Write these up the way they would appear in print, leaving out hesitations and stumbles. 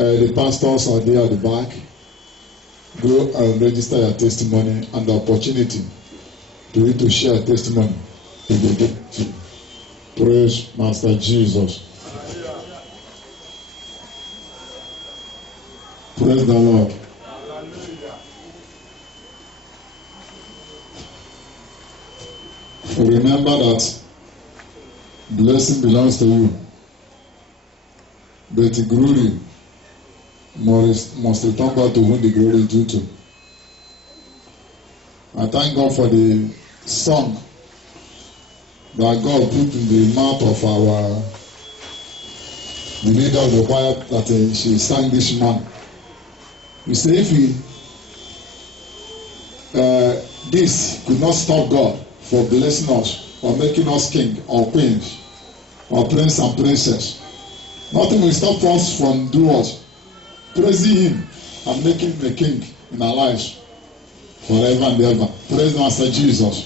The pastors are there at the back. Go and register your testimony and the opportunity to you to share testimony. Praise Master Jesus. Praise the Lord. Remember that blessing belongs to you, but the glory must return back to whom the glory is due to. I thank God for the song that God put in the mouth of the leader of the choir that she sang this morning. You see, if this could not stop God for blessing us or making us king or queens or prince and princess, nothing will stop us from doing what? Praising Him and making Him a king in our lives forever and ever. Praise Master Jesus.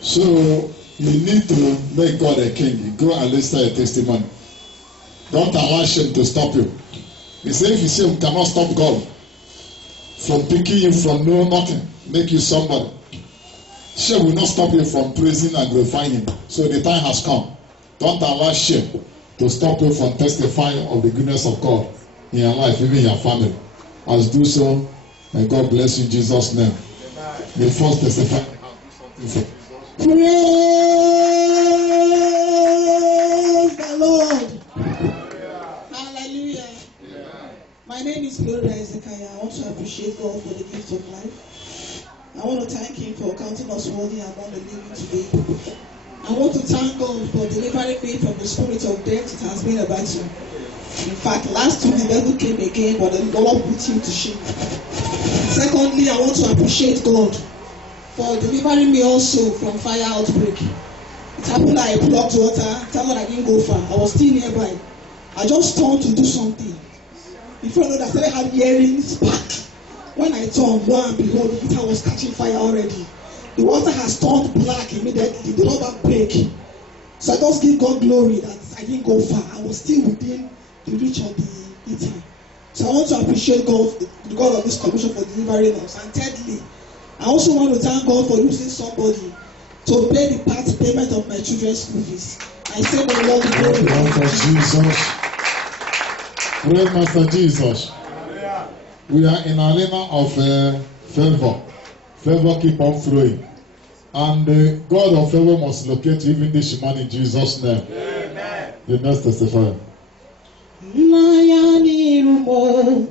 So you need to make God a king. Go and listen to a testimony. Don't allow shame to stop you. He said if you say we cannot stop God from picking you from nothing, make you somebody. Shame will not stop you from praising and glorifying Him. So the time has come. Don't allow shame to stop you from testifying of the goodness of God in your life, even in your family. As do so, and God bless you in Jesus' name. The first testify. Praise the Lord. Hallelujah. My name is Gloria Ezekiah. I want to appreciate God for the gift of life. I want to thank Him for counting us worthy among the living today. I want to thank God for delivering me from the spirit of death. It has been a battle. In fact, last week the devil came again, but the Lord put him to shame. Secondly, I want to appreciate God for delivering me also from fire outbreak. It happened that I plugged water. Thank God I didn't go far. I was still nearby. I just turned to do something. Before I know that, I started hearing spark. When I turned, lo and behold, the heater was catching fire already. The water has turned black immediately. The rubber break. So I just give God glory that I didn't go far. I was still within the reach of the heater. So I want to appreciate God, the God of this commission, for delivering us. And thirdly, I also want to thank God for using somebody to pay the part payment of my children's school fees. I say the Lord the glory. Praise Master Jesus. We are in an arena of favor. Favor keep on flowing. And the God of favor must locate even this man in Jesus' name. Amen. The next testifier. Naya nirumo,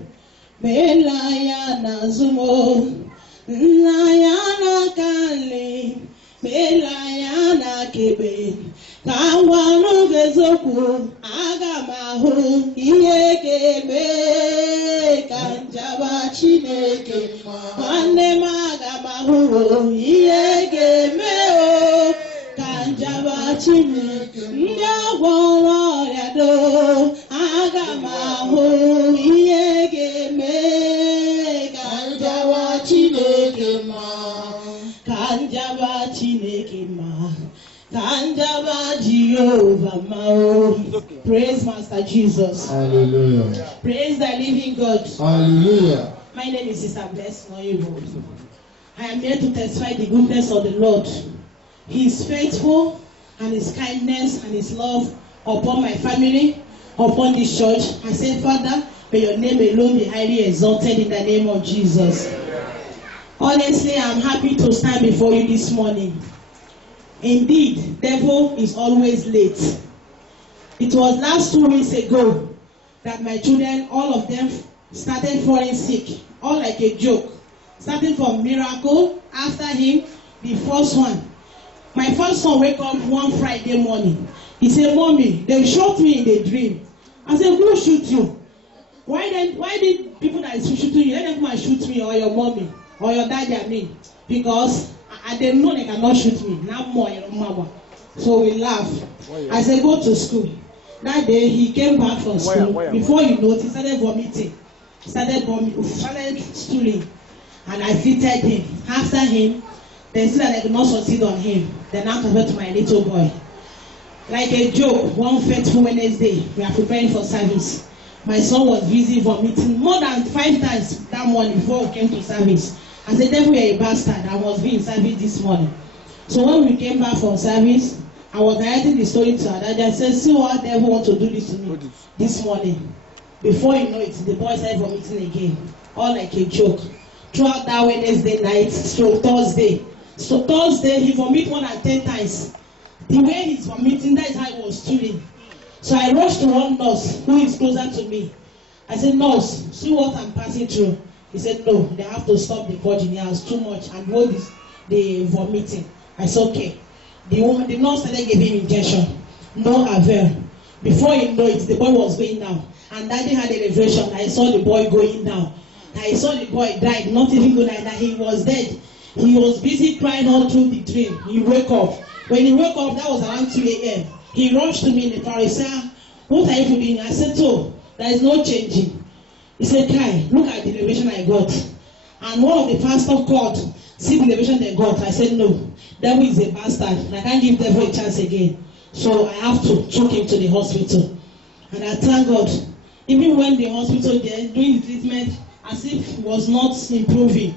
melaya nazumo, naya nakali, melaya nakebe. Kawano gezoku, agamahu, iyekebe, kanjaba chineke, wane magamahu, iyekebe, kanjaba chineke, ndawolo yado, agamahu, iyekebe, kanjaba chineke ma, kanjaba chineke ma. Kanjaba Jehovah Mao. Praise Master Jesus. Hallelujah. Praise the living God. Hallelujah. My name is Sister Blessed Noyibo. I am here to testify the goodness of the Lord. He is faithful, and His kindness and His love upon my family, upon this church. I say, Father, may your name alone be highly exalted in the name of Jesus. Honestly, I am happy to stand before you this morning. Indeed, devil is always late. It was last 2 weeks ago that my children, all of them, started falling sick, all like a joke. Starting from Miracle, after him, the first one. My first son wake up one Friday morning. He said, Mommy, they shot me in the dream. I said, who shoot you? Why did people that is shooting you, let them come and shoot me, or your mommy, or your daddy, I mean? Because I didn't know they cannot shoot me. Now more, mama. So we laugh. I said, go to school. That day he came back from school. Before you know it, he started vomiting. Started stooling. And I fitted him. After him, they said that I could not succeed on him. Then now compared to my little boy. Like a joke, one fateful Wednesday, we are preparing for service. My son was busy vomiting more than 5 times that morning before we came to service. I said, devil, you're a bastard. I must be in service this morning. So when we came back from service, I was narrating the story to her dad. I said, see what devil want to do this to me this morning. Before you know it, the boy started vomiting again. All like a joke. Throughout that Wednesday night, so Thursday. So Thursday, he vomited more than 10 times. The way he's vomiting, that is how he was stooling. So I rushed to one nurse who is closer to me. I said, nurse, see what I'm passing through. He said, no, they have to stop the purging. He has too much and hold the vomiting. I said, okay. The nurse started giving him injection. No avail. Before you know it, the boy was going down. And daddy had a revelation. I saw the boy going down. I saw the boy died, not even good like that. He was dead. He was busy crying all through the dream. He woke up. When he woke up, that was around 2 a.m. He rushed to me in the car. He said, what are you doing? I said, oh, there is no changing. He said, Kai, look at the revelation I got. And one of the pastors called, see the revelation they got. I said, no, devil is a bastard. And I can't give devil a chance again. So I have to take him to the hospital. And I thank God, even when the hospital there doing the treatment, as if he was not improving,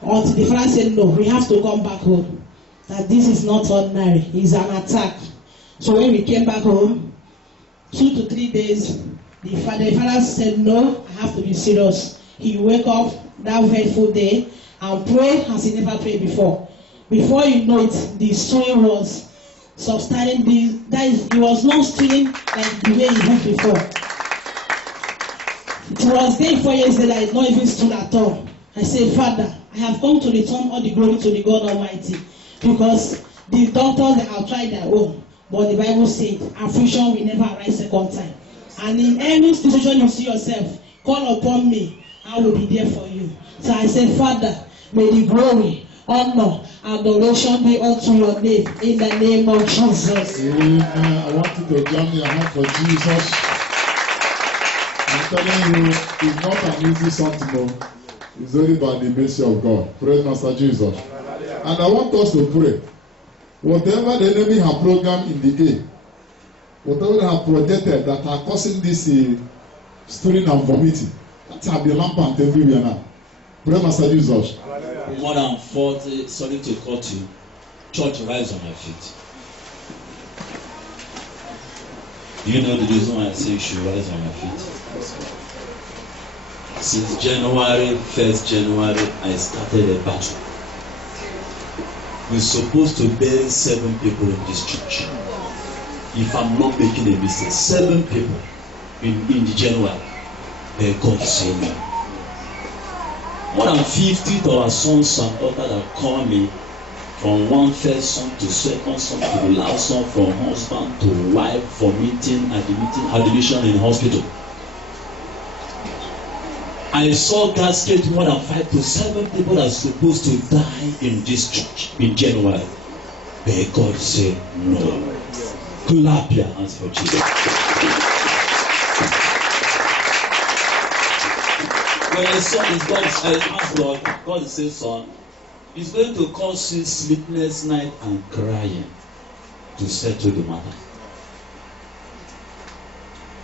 until the father said, no, we have to come back home. That this is not ordinary. It's an attack. So when we came back home, 2 to 3 days, the father said, no, I have to be serious. He woke up that fateful day and prayed as he never prayed before. Before you know it, the soil was subsiding. He was not stealing like the way he did before. It was day 4 years later, he's not even stood at all. I said, Father, I have come to return all the glory to the God Almighty. Because the doctors, they have tried their own. But the Bible said, affliction will never arise second time. And in any situation you see yourself, call upon me. I will be there for you. So I said, Father, may the glory, honor, adoration be unto your name. In the name of Jesus. Amen. I want you to join your hand for Jesus. I'm telling you, it's not an easy song to know. It's only by the mercy of God. Praise Master Jesus. And I want us to pray. Whatever the enemy have programmed in the game, whatever they have projected that are causing this stooling and vomiting, that have been rampant everywhere now. Pray, Master Jesus. More than 40, sorry to cut you. Church, rise on my feet. Do you know the reason why I say you should rise on your feet? Since January, 1st January, I started a battle. We're supposed to bury 7 people in this church. If I'm not making a mistake, 7 people in the January. May God save me. More than 50 to our sons and daughters that call me from one first son to second son to the last son, from husband to wife, for meeting, admission in hospital. I saw casket more than 5 to 7 people that are supposed to die in this church in January. May God say no. Clap your hands for Jesus. When I saw this, I asked God says, son, it's going to cause you sleepless night and crying to settle the matter.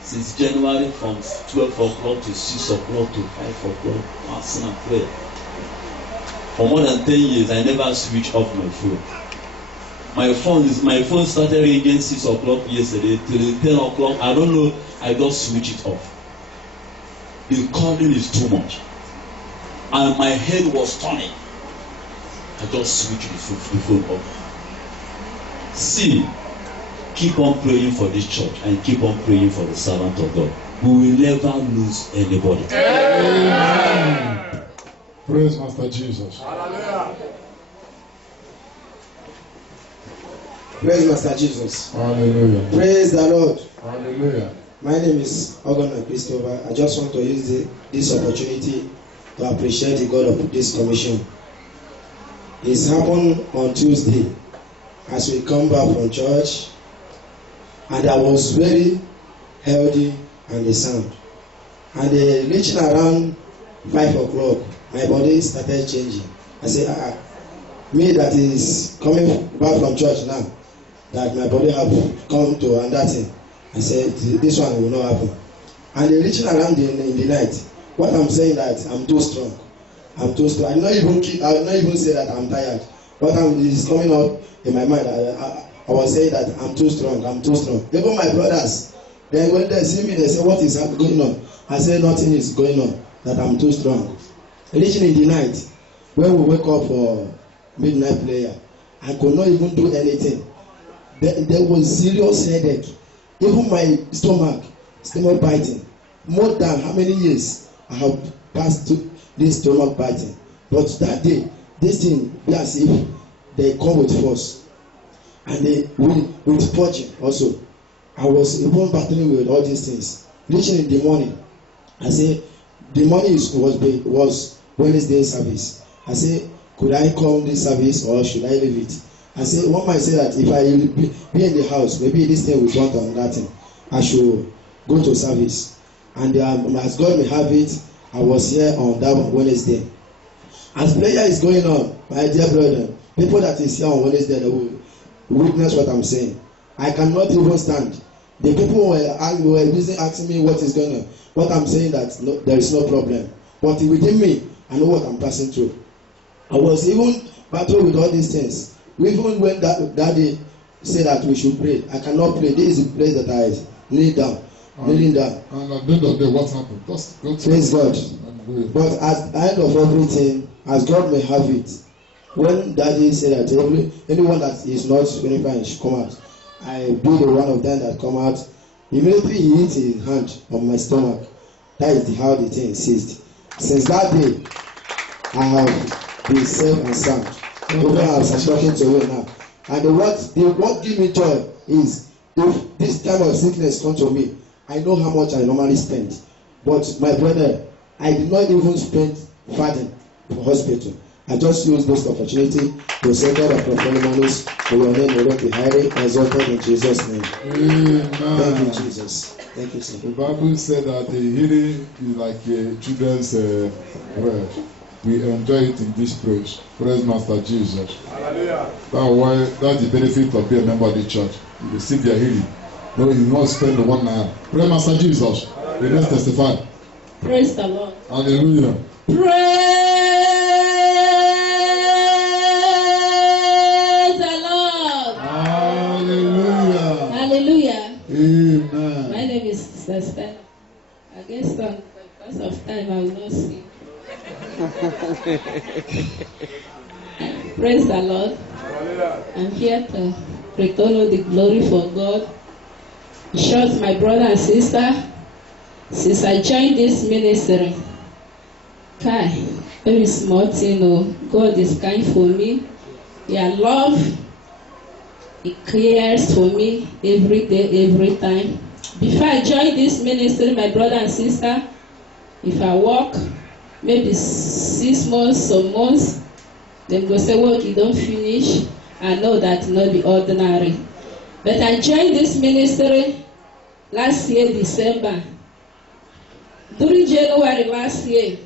Since January, from 12 o'clock to 6 o'clock to 5 o'clock, fasting and prayer. For more than 10 years, I never switched off my phone. My phone started ringing 6 o'clock yesterday till 10 o'clock. I don't know, I just switch it off. The calling is too much. And my head was turning. I just switched the phone off. See, keep on praying for this church and keep on praying for the servant of God. We will never lose anybody. Amen. Praise Master Jesus. Hallelujah. Praise Master Jesus. Hallelujah. Praise the Lord. Hallelujah. My name is Ogon Christopher. I just want to use this opportunity to appreciate the God of this commission. It's happened on Tuesday as we come back from church, and I was very healthy and sound. And reaching around 5 o'clock, my body started changing. I said, me that is coming back from church now, that my body have come to another thing. I said, this one will not happen. and they reaching around in the night. What I'm saying that I'm too strong. I'm too strong. I will not even say that I'm tired. What is coming up in my mind, I was saying that I'm too strong. I'm too strong. Even my brothers, then when they see me, they say, what is going on? I say nothing is going on. That I'm too strong. Reaching in the night, when we wake up for midnight prayer, I could not even do anything. There was serious headache. Even my stomach biting. More than how many years I have passed through this stomach biting. But that day, this thing be as if they come with force. And they with purging also. I was even battling with all these things. Reaching in the morning, I say, the morning was Wednesday service. I say, could I come this service or should I leave it? I say, one might say that if I be in the house, maybe this thing will want on that thing. I should go to service. And as God may have it, I was here on that Wednesday. As prayer is going on, my dear brother, people that is here on Wednesday, they will witness what I'm saying. I cannot even stand. The people were busy asking me what is going on. What I'm saying that no, there is no problem. But within me, I know what I'm passing through. I was even battling with all these things. Even when daddy said that we should pray, I cannot pray. This is the place that I kneel down. Kneeling down. And at the end of the day, what happened? Just go to praise God. But at the end of everything, as God may have it, when daddy said that anyone that is not qualified should come out, I be the one of them that come out. Immediately he hit his hand on my stomach. That is how the thing ceased. Since that day, I have been safe and sound. Even as I'm talking to you now. And what gives me joy is if this kind of sickness comes to me, I know how much I normally spend. But my brother, I did not even spend funding for hospital. I just used this opportunity to say God of Prophenomanus, for your name will not be highly exalted in Jesus' name. Amen. Thank you, Jesus. Thank you, sir. The Bible said that the healing is like a children's bread. We enjoy it in this praise. Praise Master Jesus. Hallelujah. That's the benefit of being a member of the church. You receive their healing. No, you must spend the 1 hour. Praise Master Jesus. Let us testify. Praise the Lord. Hallelujah. Praise the Lord. Hallelujah. Hallelujah. Amen. My name is Sister. I guess because of time I will not sing. Praise the Lord. I'm here to return all the glory for God. In short, my brother and sister, since I joined this ministry, very small thing, God is kind for me. He love, He cares for me every day, every time. Before I joined this ministry, my brother and sister, if I walk maybe 6 months, some months, them go say work you don't finish. I know that not be ordinary. But I joined this ministry last year, December. During January last year,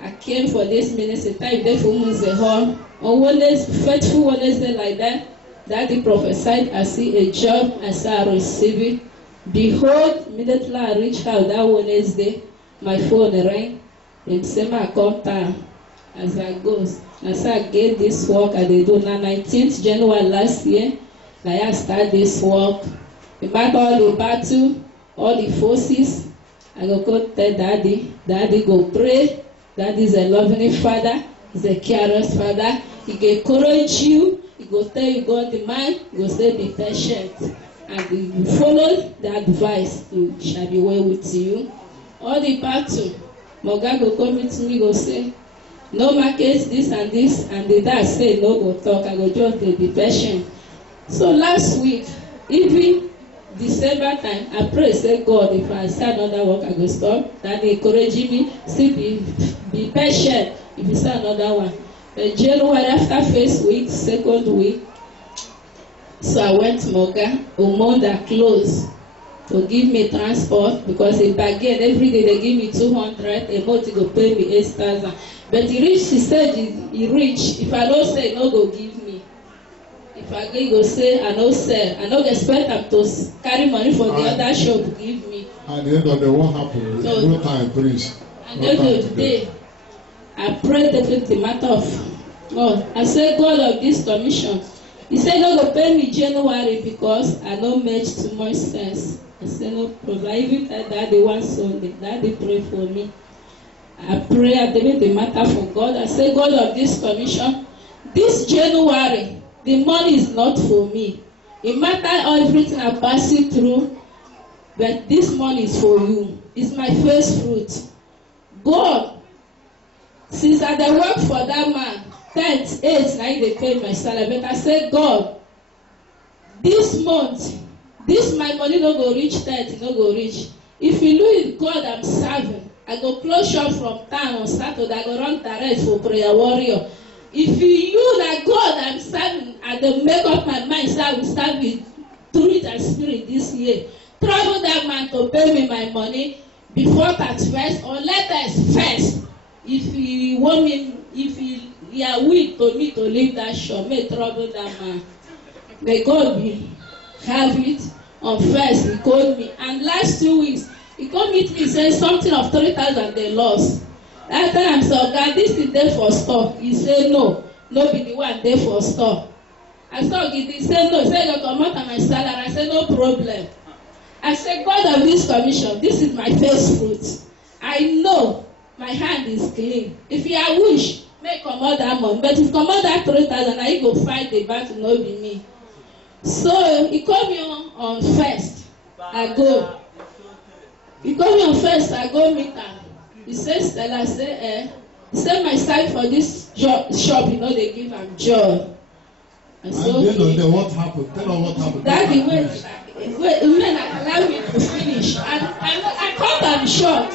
I came for this ministry. Time there for Munzehor. On Wednesday, faithful Wednesday like that, Daddy prophesied, I see a job, I said I receive it. Behold, immediately I reached out that Wednesday, my phone rang. Them say I come down as I goes. I said I get this work I did do now 19th January last year. Like I start this work. No matter all the battle, all the forces, I go tell Daddy. Daddy go pray. Daddy is a loving father. He's a careless father. He can encourage you. He go tell you God the mind. He go say be patient. And you follow the advice, it shall be well with you. All the battle, my God go come to me, go say, no market, this, and the dad say, no go talk, I go just be patient. So last week, even December time, I pray, say, God, if I start another work, I go stop. That they encouraging me, still be patient if you start another one. But January, after first week, second week, so I went to Moga, Umonda closed to give me transport because in Baguette every day they give me 200, a month go pay me 8,000. But he said he reached, if I don't say no go give me. if I go say I no sell, I no expect am to carry money for the other shop give me. At the end of the what happened? So, no time, please. And then today, I pray the matter of God. I say, God of this commission, He said no go pay me January because I no make too much sense. I say no problem. I even tell Daddy one Sunday, Daddy pray for me. I pray, I deliver the matter for God. I say, God of this commission, this January, the money is not for me. It matter everything I pass it through, but this money is for you. It's my first fruit. God, since I dey work for that man, 10th, 8th, na they pay my salary. But I say, God, this month, this my money no go reach 10th, no go reach. If you know God I'm serving, I go close shop from town on Saturday, I go run direct for prayer warrior. If you know that God I'm serving, I go make up my mind, say I will serve you truth and spirit this year. Trouble that man to pay me my money before 31st or latest first. If you want me, if you are weak to me to leave that shop, may trouble that man. May God be have it on first. He called me, and last 2 weeks he come meet me say something of 3,000 they lost. That time I said, God, this is there for store. He say no be the one there for store. I saw he say no. He say you come out of my salary. I say no problem. I say, God of this commission, this is my first fruit. I know my hand is clean. If you are wish, may come out that money. But if come out that 3,000, I go fight the battle, no be me. So he called me on first. I go. He called me on first. I go meet him. He says, Stella, I say, He said, my side for this shop, you know, they give him joy. And so what happened? Tell her what happened. That the way women allow me to finish. And I come back short.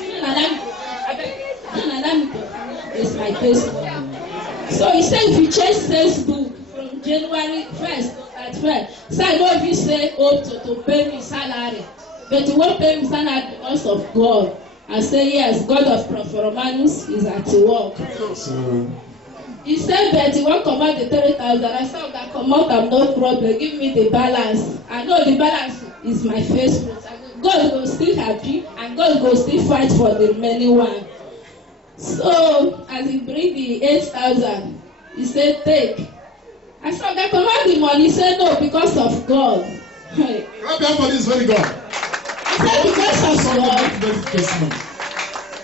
It's my Facebook. So he said, if you change Facebook from January 1st to 31st, so I know if you say, to pay me salary, but you won't pay me salary because of God. I say, yes, God of Prophet Romanus is at work. So, he said that he won't come out the 3,000. I said, that come out, I'm no problem. Give me the balance. I know the balance is my first fruit. God will still happy, and God will still fight for the remaining one. So, as he bring the 8,000, he said, take. I said, that come out the money. He said, no, because of God. Everybody is very God. I said, because of God.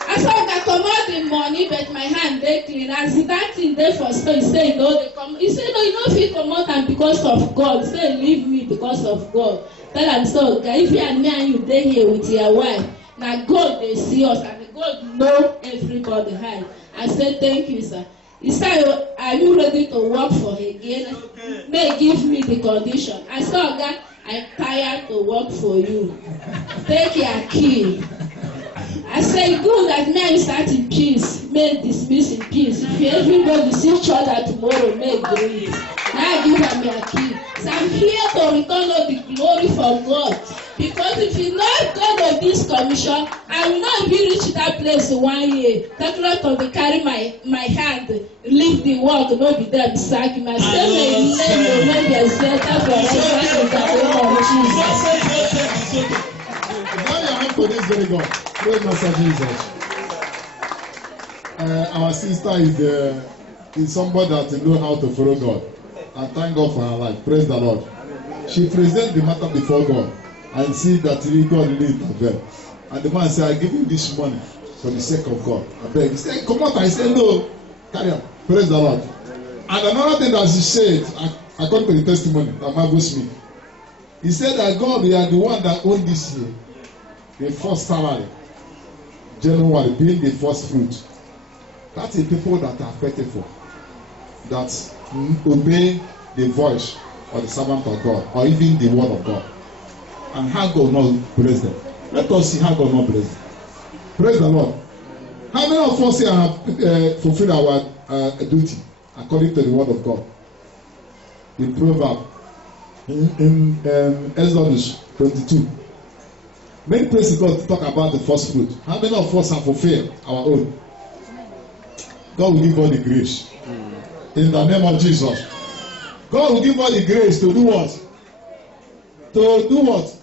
I said, I come out the money, but my hand they clean. As that thing there for store, he said, no, they come. He said, no, you know if you come out and because of God. He said, leave me because of God. Tell him so, if you and me and you dey here with your wife, now God they see us and God know everybody high. I said, thank you, sir. He said, are you ready to work for him again? May give me the condition. I said, God, I'm tired to work for you. Take your key. I say, good that men start in peace, men dismiss in peace. If everybody see each other tomorrow, may agree. Now give them your key. So I'm here to return all the glory for God. Because if you not God of this commission, I will not be reach that place 1 year. That lot of the carry my hand, leave the work, not be there beside me. I say, may name your center for us in the name of Jesus. Now your hand for this very God. Praise Master Jesus. Our sister is somebody that knows how to follow God. And thank God for her life. Praise the Lord. She presents the matter before God and see that God really intervened. And the man said, I give you this money for the sake of God. I beg. He said, come on. I said, no. Carry on. Praise the Lord. And another thing that she said, according to the testimony that marvels me, he said that God, you are the one that owned this year, the first salary, January being the first fruit. That's the people that are faithful, that obey the voice of the servant of God, or even the word of God. And how God will not bless them. Let us see how God will not bless them. Praise the Lord. How many of us here have fulfilled our duty according to the word of God? In Proverbs, in Exodus 22. Many places God talk about the first fruit. How many of us have fulfilled our own? God will give all the grace. In the name of Jesus. God God will give us the grace to do what? To do what?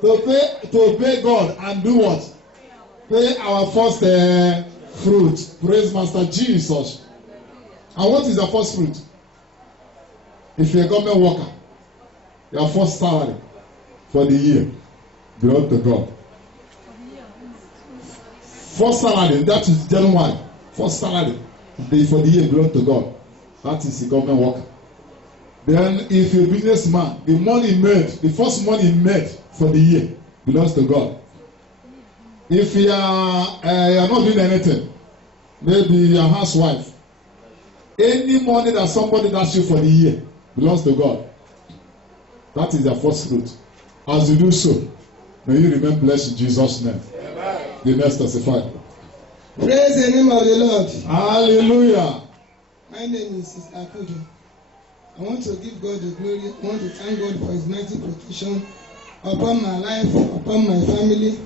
To obey God and do what? Pay our first fruit. Praise Master Jesus. And what is the first fruit? If you're a government worker, your first salary for the year belongs to God. First salary, that is January. First salary for the year belongs to God. That is the government worker. Then, if you're a businessman, the money made, the first money made for the year belongs to God. If you are not doing anything, maybe you're a housewife, any money that somebody does you for the year belongs to God. That is the first fruit. As you do so, may you remain blessed in Jesus' name. The next testify. Praise the name of the Lord. Hallelujah. My name is Sister Akudo. I want to give God the glory. I want to thank God for His mighty protection upon my life, upon my family.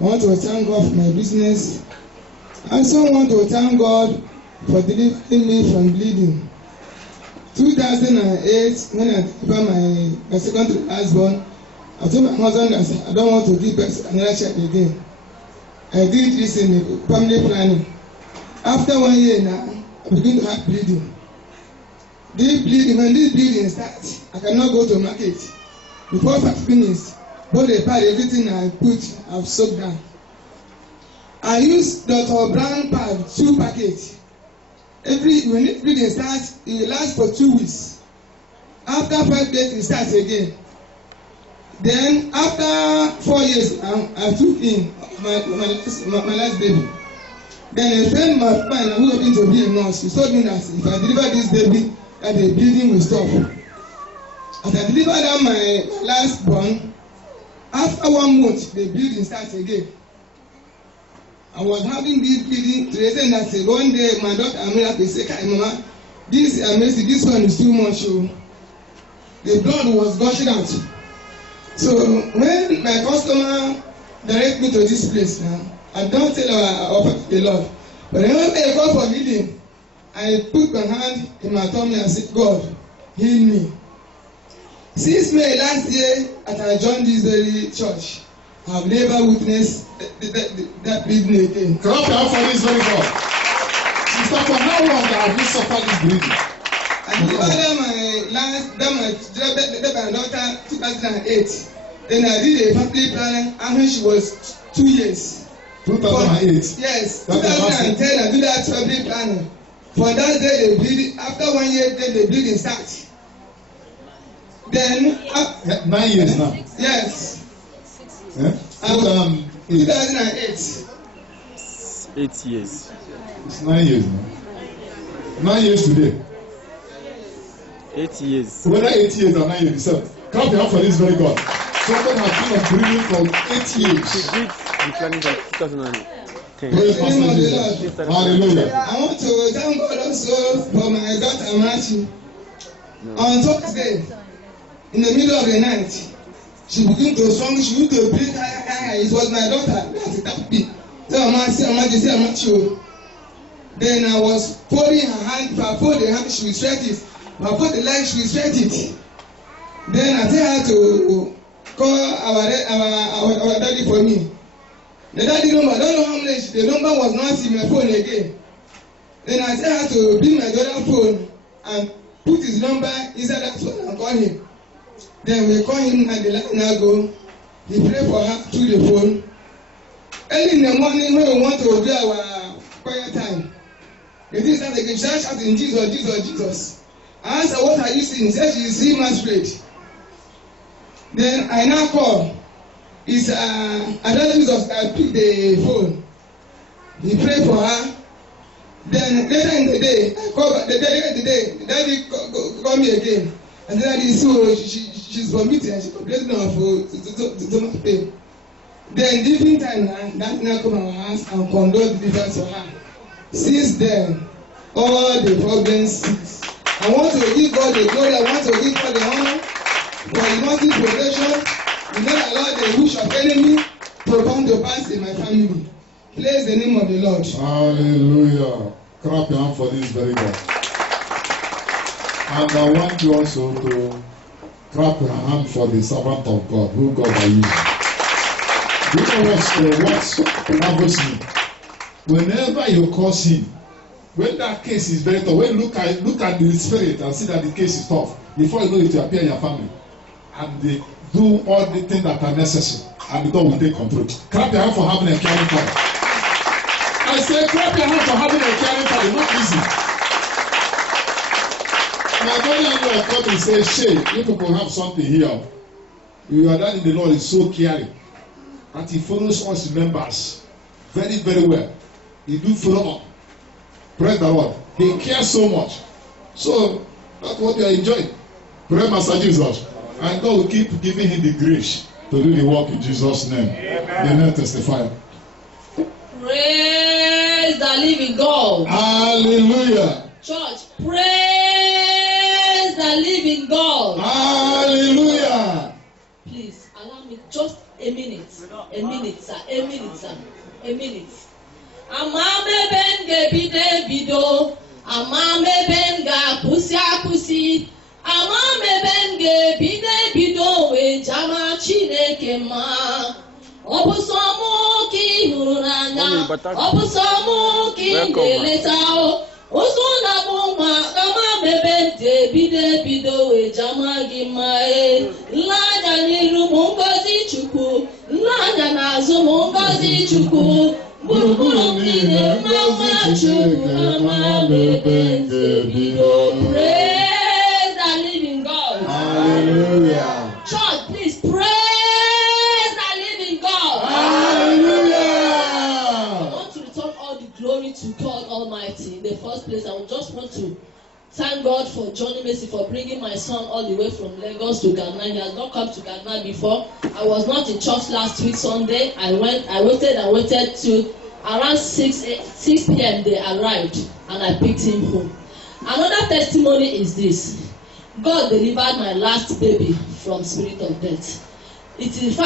I want to thank God for my business. I also want to thank God for delivering me from bleeding. 2008, when I delivered my second husband, I told my husband that I don't want to give birth to another child again. I did this in family planning. After 1 year now, I begin to have bleeding. When this bleeding starts, I cannot go to market. Before I finish, both the pad, everything I put, I've soaked down. I use Dr. Brown pad, 2 packets. When this bleeding starts, it will last for 2 weeks. After 5 days, it starts again. Then after 4 years, I took in my last baby. Then a friend of mine who happened to be a nurse, he told me that if I deliver this baby, that the bleeding will stop. As I delivered out my last born, after 1 month, the bleeding starts again. I was having this bleeding to the extent that one day my daughter Amira said, "Kai Mama, this is amazing. This one is too much." The blood was gushing out. So when my customer direct me to this place now, I don't tell her I offer the Lord. But whenever I call for healing, I put my hand in my tummy and say, "God, heal me." Since May last year, as I joined this very church, I have never witnessed that bleeding again. Clap your hands for this very God. Sister, for how long have you suffered this bleeding? I delivered my daughter 2008. Then I did a family planning, and when she was 2 years. 2008. Yes, 2010 I did that family planning. For that day the bleeding, after 1 year, then the bleeding starts. Then 9 years now. Yes. Yeah? 2008. 8 years. It's 9 years now. 9 years today. 8 years. Whether 8 years or 9 years, so clap your hands for this very God. Somebody has been on breathing for 8 years. She did the planning by 2010. Praise Master Jesus. Hallelujah. I want to thank God also for my daughter Amarachi. On Thursday, in the middle of the night, she began to sing. She used to breathe high. It was my daughter that tapped me. So Amarachi. Then I was folding her hand. If I fold the hand, she will stretch it. If I fold the leg, she will stretch it. Then I tell her to call our daddy for me. The daddy number, I don't know how much, the number was not in my phone again. Then I tell her to bring my daughter's phone and put his number inside that phone and call him. Then we call him and the line now go. He pray for her through the phone. Early in the morning when we want to do our prayer time, the thing start again, she shouting Jesus, Jesus, Jesus. I asked her what are you seeing? She said she is seeing masquerade. Then I now call. It's Adonai Jesus. I pick the phone. He pray for her. Then later in the day, I call back. The daddy call me again. And then daddy so she's vomiting and she's complaining of stomach pain. Then different time that now come our house and conduct deliverance for her. Since then, all the problems cease. I want to give God the glory. I want to give God the honor for His mighty protection. Do not allow the wish of enemy to come to pass in my family. Praise the name of the Lord. Hallelujah. Clap your hand for this very God. And I want you also to clap your hand for the servant of God, who God are using. You know what marvels me? Whenever you cause him, when that case is very tough, when you look at the spirit and see that the case is tough, before you know it will appear in your family. And they do all the things that are necessary, and God will take control. Clap your hand for having a caring father. I say, clap your hand for having a caring father. Not easy. My brother and your family say, "Shay, you people have something here. Your dad in the Lord is so caring, and he follows us members very, very well. He do follow up. Praise the Lord. He cares so much. So that's what you are enjoying. Praise Master Jesus. And God will keep giving him the grace to do the work in Jesus' name. Amen. Testify. Praise the living God. Hallelujah. Church, praise the living God. Hallelujah. Please allow me just a minute. A minute, sir. A minute, sir. A minute. Amame ben gebide bido. Amame ben ga pusi akusi. Amame ben gebide bido we jama Chineke ma. Obusomu ki hụrụ n'anya. Obusomu ki na-eleta o. Usuna bunga amame ben gebide bido we jama gị ma e. Nlanya n'iru mụ ngozi Chukwu. Nlanya n'azụ mụ ngozi Chukwu. Praise the living God. Hallelujah. Church, please praise the living God. Hallelujah. I want to return all the glory to God Almighty. In the first place, I would just want to thank God for Johnny Mercy for bringing my son all the way from Lagos to Ghana. He has not come to Ghana before. I was not in church last week Sunday. I waited till around 6 p.m. they arrived and I picked him home. Another testimony is this. God delivered my last baby from spirit of death. It is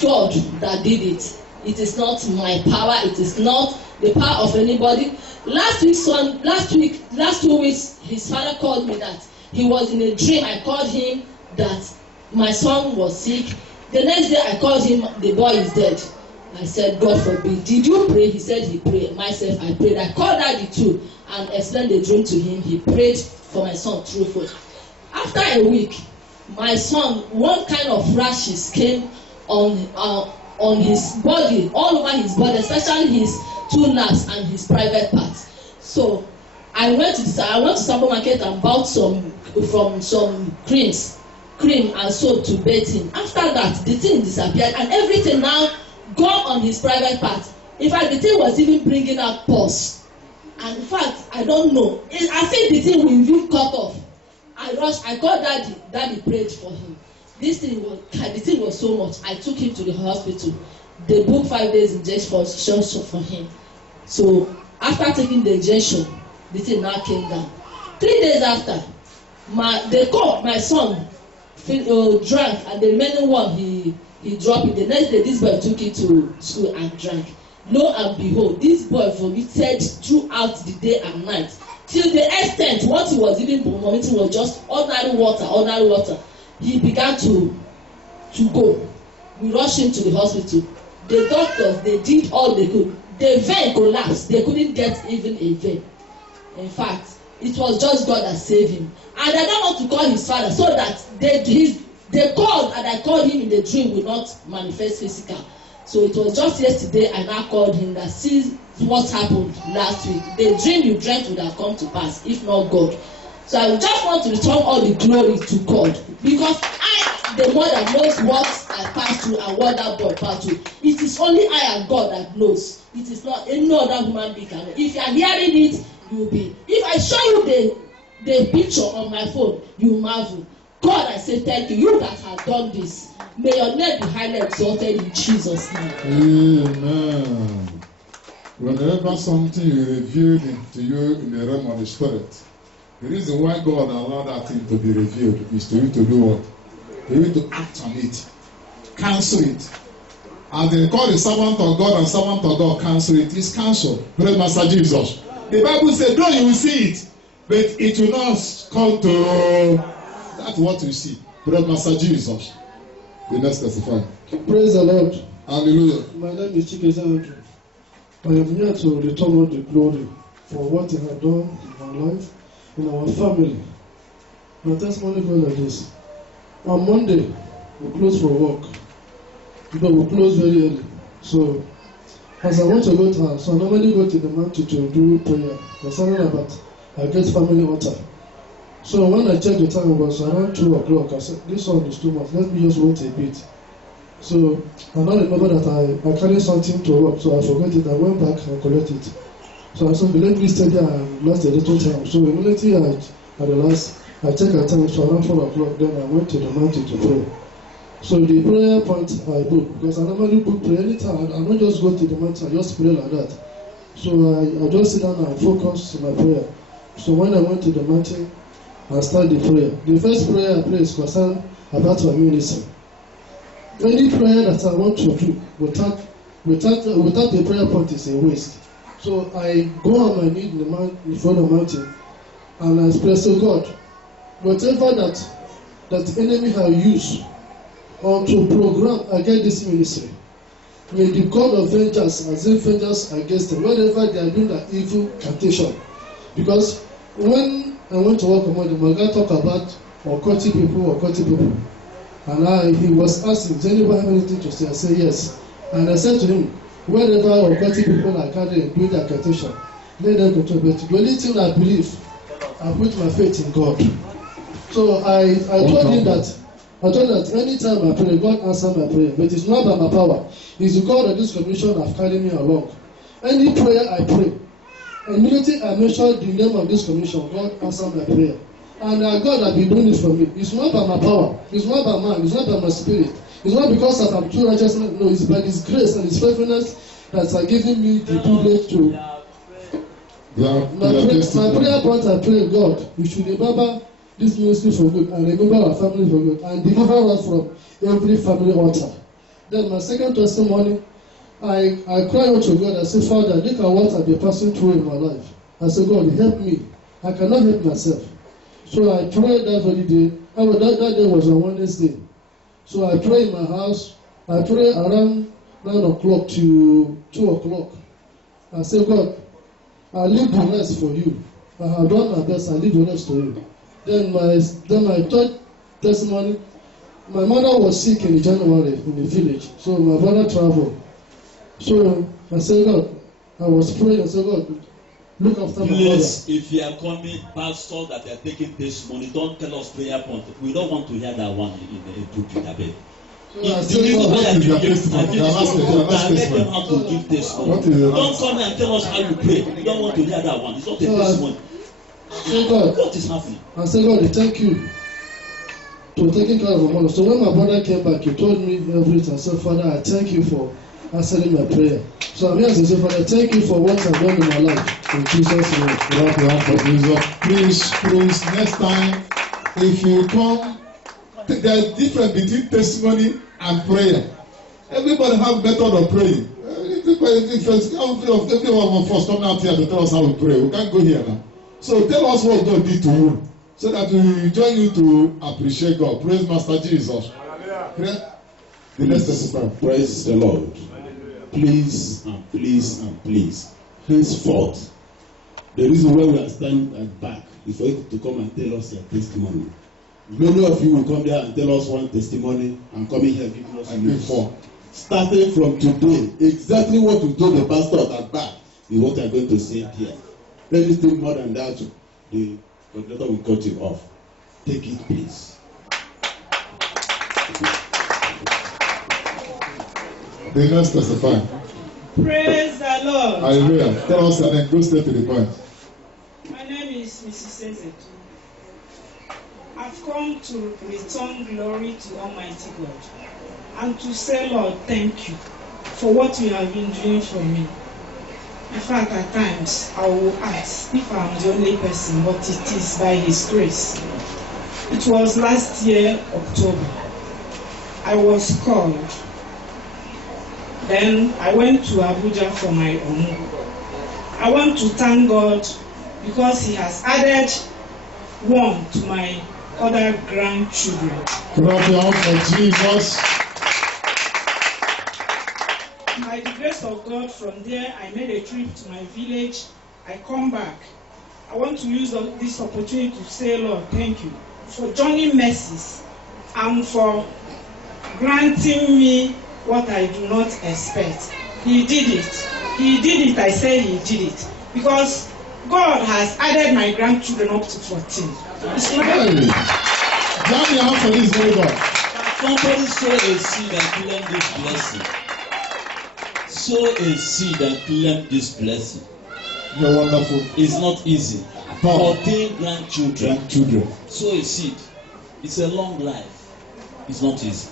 God that did it. It is not my power. It is not the power of anybody. Last 2 weeks, his father called me that he was in a dream. I called him that my son was sick. The next day I called him, the boy is dead. I said, God forbid. Did you pray? He said he prayed. Myself, I prayed. I called Daddy too and explained the dream to him. He prayed for my son through faith. After a week, my son, one kind of rashes came on his body, all over his body, especially his 2 laps and his private parts. So I went to supermarket and bought some cream and soap to bathe him. After that, the thing disappeared and everything now gone on his private part. In fact, the thing was even bringing out pus. And in fact, I don't know. I think the thing will even cut off. I called Daddy. Daddy prayed for him. The thing was so much. I took him to the hospital. They booked 5 days injection for him. So after taking the injection, the thing now came down. 3 days after, they called my son drank, and the remaining one he dropped it. The next day, this boy took it to school and drank. Lo and behold, this boy vomited throughout the day and night. Till the extent, what he was even vomiting was just ordinary water. He began to go. We rushed him to the hospital. The doctors, they did all they could. The vein collapsed. They couldn't get even a vein. In fact, it was just God that saved him. And I don't want to call his father so that the call that I called him in the dream will not manifest physical. So it was just yesterday I now called him that see what happened last week. The dream you dreamt would have come to pass, if not God. So I just want to return all the glory to God. Because I, the one that knows what I passed through and what that boy passed through. It is only I and God that knows. It is not any other human being can know. If you are hearing it, you will be. If I show you the picture on my phone, you marvel. God, I say thank you. You that have done this. May your name be highly exalted in Jesus' name. Amen. Whenever something is revealed to you in the realm of the spirit, the reason why God allowed that thing to be revealed is to you to do what? For you to act on it. Cancel it. And they call the servant of God and servant of God cancel it. It's cancelled. Praise Master Jesus. The Bible says, though you will see it, but it will not come to. That's what you see. Brother Master Jesus. The next testify. Praise the Lord. Hallelujah. My name is Chikeza Andrew. I am here to return all the glory for what He has done in my life, in our family. My testimony goes like this. On Monday, we close for work. But we close very early. So, as I want to go to house, so I normally go to the mountain to do prayer. Concerning about I get family altar. So when I checked the time, it was around 2 o'clock. I said, this one is too much. Let me just wait a bit. So I now remember that I carried something to work, so I forgot it. I went back and collected it. So I said, let me stay there and lost a little time. So immediately I realized, I checked the time, so around 4 o'clock, then I went to the mountain to pray. So the prayer point I book, because I normally book prayer anytime. I don't just go to the mountain, I just pray like that. So I just sit down and focus on my prayer. So when I went to the mountain, I start the prayer. The first prayer I pray is concerned about my ministry. Any prayer that I want to do without the prayer point is a waste. So I go on my knee in front of the mountain and I express to God, whatever that the enemy have used or to program against this ministry, may the God of vengeance exert vengeance against them, whatever they are doing that evil temptation. Because when I went to work on Monday, my guy talk about occultic people. And he was asking, does anybody have anything to say? I said yes. And I said to him, wherever occultic people are carrying doing their temptation, let them control. But the only thing I believe, I put my faith in God. So I told him that anytime I pray, God answer my prayer. But it's not by my power. It's the God of this commission have carried me along. Any prayer I pray, immediately I mention the name of this commission, God answer my prayer. And God has been doing it for me. It's not by my power. It's not by man. It's not by my spirit. It's not because that I'm too righteous. No, it's by His grace and His faithfulness that are giving me the privilege to. My prayer point, I pray, God, you should remember this ministry for good and remember our family for good and deliver us from every family altar. Then my second testimony, I cry out to God. I say, Father, look at what I've been passing through in my life. I say, God, help me. I cannot help myself. So I prayed that very day. That day was on Wednesday. So I prayed in my house. I prayed around 9 o'clock to 2 o'clock. I said, God, I leave the rest for you. I have done my best. I leave the rest to you. Then my third testimony, my mother was sick in January in the village. So my brother traveled. So I said, God, I was praying. I said, God, look after my mother. Please, if you are coming, pastor, that you are taking testimony, don't tell us prayer point. We don't want to hear that one in the pulpit, I beg. If you need to give testimony, let them how to give testimony. Don't come and tell us how you pray. We don't want to hear that one. It's not a testimony. God, what is happening? I said, God, thank you for taking care of my mother. So when my brother came back, he told me everything. I said, Father, I thank you for answering my prayer. So I'm here to say, Father, thank you for what I've done in my life. In Jesus' name. Please, next time, if you come, there is difference between testimony and prayer. Everybody have method of praying. Every one of us come out here to tell us how we pray. We can't go here now. So tell us what God did to you, so that we join you to appreciate God. Praise Master Jesus. The next testify. Praise the Lord. Please and please and please. Henceforth, the reason why we are standing at back is for you to come and tell us your testimony. Many of you will come there and tell us one testimony and come in here giving us news. Starting from today, exactly what you told the pastor at back is what I'm going to say here. Anything more than that, the coordinator will cut you off. Take it, please. The next testify. Praise the Lord. Hallelujah. Tell us and then go straight to the point. My name is Mrs. Ezet. I've come to return glory to Almighty God and to say, Lord, thank you for what you have been doing for me. In fact, at times, I will ask if I'm the only person, but it is by His grace. It was last year, October. I was called. Then I went to Abuja for my own. I want to thank God because he has added one to my other grandchildren. Clap your hands for Jesus. By the grace of God, from there I made a trip to my village. I come back. I want to use this opportunity to say, Lord, thank you for joining mercies and for granting me what I do not expect. He did it. He did it. I say he did it. Because God has added my grandchildren up to 14. It's not Clap your hands for this very God. Somebody sow a seed and claim this blessing. Sow a seed and claim this blessing. You're wonderful. It's not easy. 14 grandchildren. Sow a seed. It's a long life. It's not easy.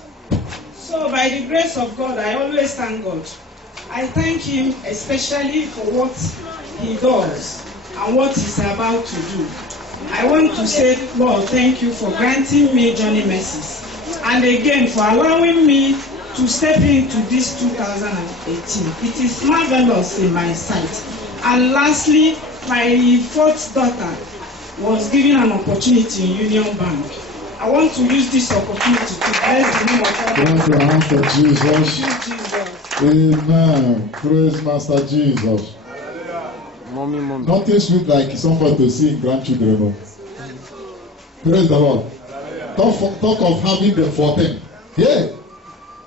So by the grace of God, I always thank God. I thank him especially for what he does and what he's about to do. I want to say, Lord, thank you for granting me journey mercies. And again, for allowing me to step into this 2018. It is marvelous in my sight. And lastly, my fourth daughter was given an opportunity in Union Bank. I want to use this opportunity to bless the name of God. Clap your hands for Jesus. Thank you, Jesus. Amen. Praise Master Jesus. Mommy. Nothing sweet like somebody to see grandchildren. No? Praise the Lord. Talk of having the 14. Yeah.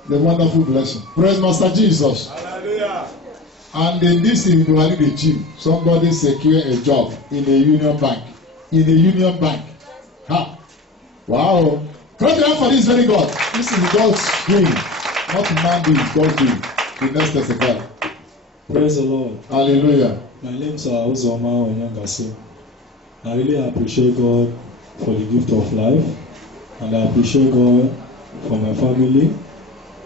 The wonderful blessing. Praise Master Jesus. Hallelujah. And in this individually the chief, somebody secure a job in a union bank. In a union bank. Ha. Wow. Clap your hands for this very God. This is God's doing. Not man doing, God doing. The next testify. Praise the Lord. Hallelujah. My name is Uzoma Onyangase. I really appreciate God for the gift of life, and I appreciate God for my family,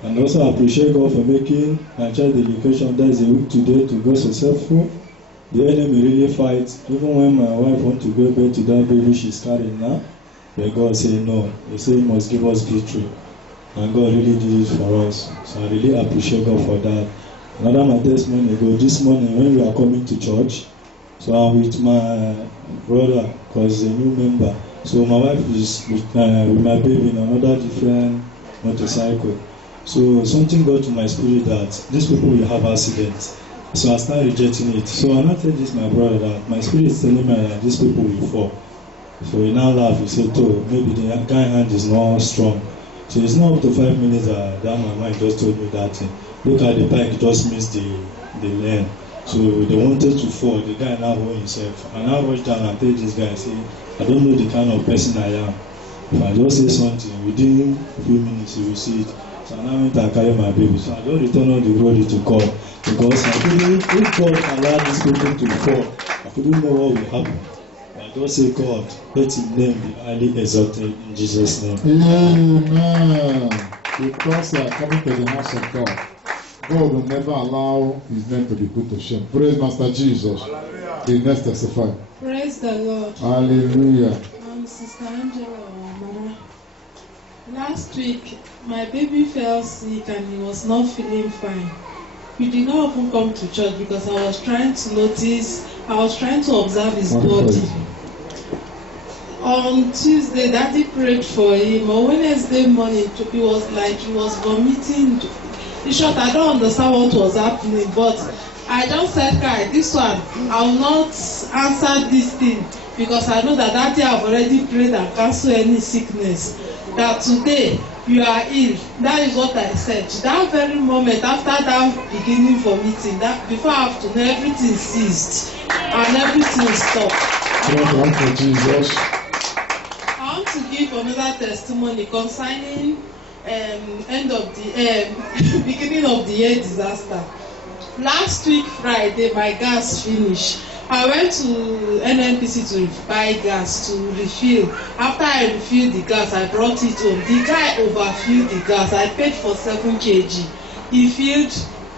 and also appreciate God for making my child education that is a week today to go successful. The enemy really fights, even when my wife wants to go back to that baby she's carrying now, but God say no. He say he must give us victory, and God really did it for us. So I really appreciate God for that. Another my testimony ago, this morning when we are coming to church, so I'm with my brother because he's a new member. So my wife is with my baby in another different motorcycle. So something got to my spirit that these people will have accidents. So I started rejecting it. So I now tell this my brother that my spirit is telling me that these people will fall. So he now laughed. He said, "Oh, maybe the guy hand is not strong." So it's not up to 5 minutes that my mind just told me that thing. Look at the bike, just missed the lane. So they wanted to fall. The guy now hold himself. And I rushed down and tell this guy, say, I don't know the kind of person I am. If I just say something, within a few minutes you will see it. So I now went and carry my baby. So I just return all the glory to God. Because I couldn't, if God allowed these people to fall, I couldn't know what will happen. I just say, God, let his name be highly exalted in Jesus' name. Amen. Because they are coming to the house of God, God will never allow his name to be put to shame. Praise Master Jesus. The next testify. Praise the Lord. Hallelujah. I'm Sister Angela Omara. Last week, my baby fell sick and he was not feeling fine. We did not even come to church because I was trying to observe his body. On Tuesday, Daddy prayed for him. On Wednesday morning, he was vomiting. In short, I don't understand what was happening, but I just said, "Kai, this one, I will not answer this thing because I know that Daddy have already prayed and cancelled any sickness. That today you are ill." That is what I said. That very moment after that beginning vomiting, that before afternoon, everything ceased and everything stopped. Thank you, Jesus. I want to give another testimony concerning end of the beginning of the year disaster. Last week Friday, my gas finished. I went to NNPC to buy gas to refill. After I refilled the gas, I brought it home. The guy overfilled the gas. I paid for 7 kg. He filled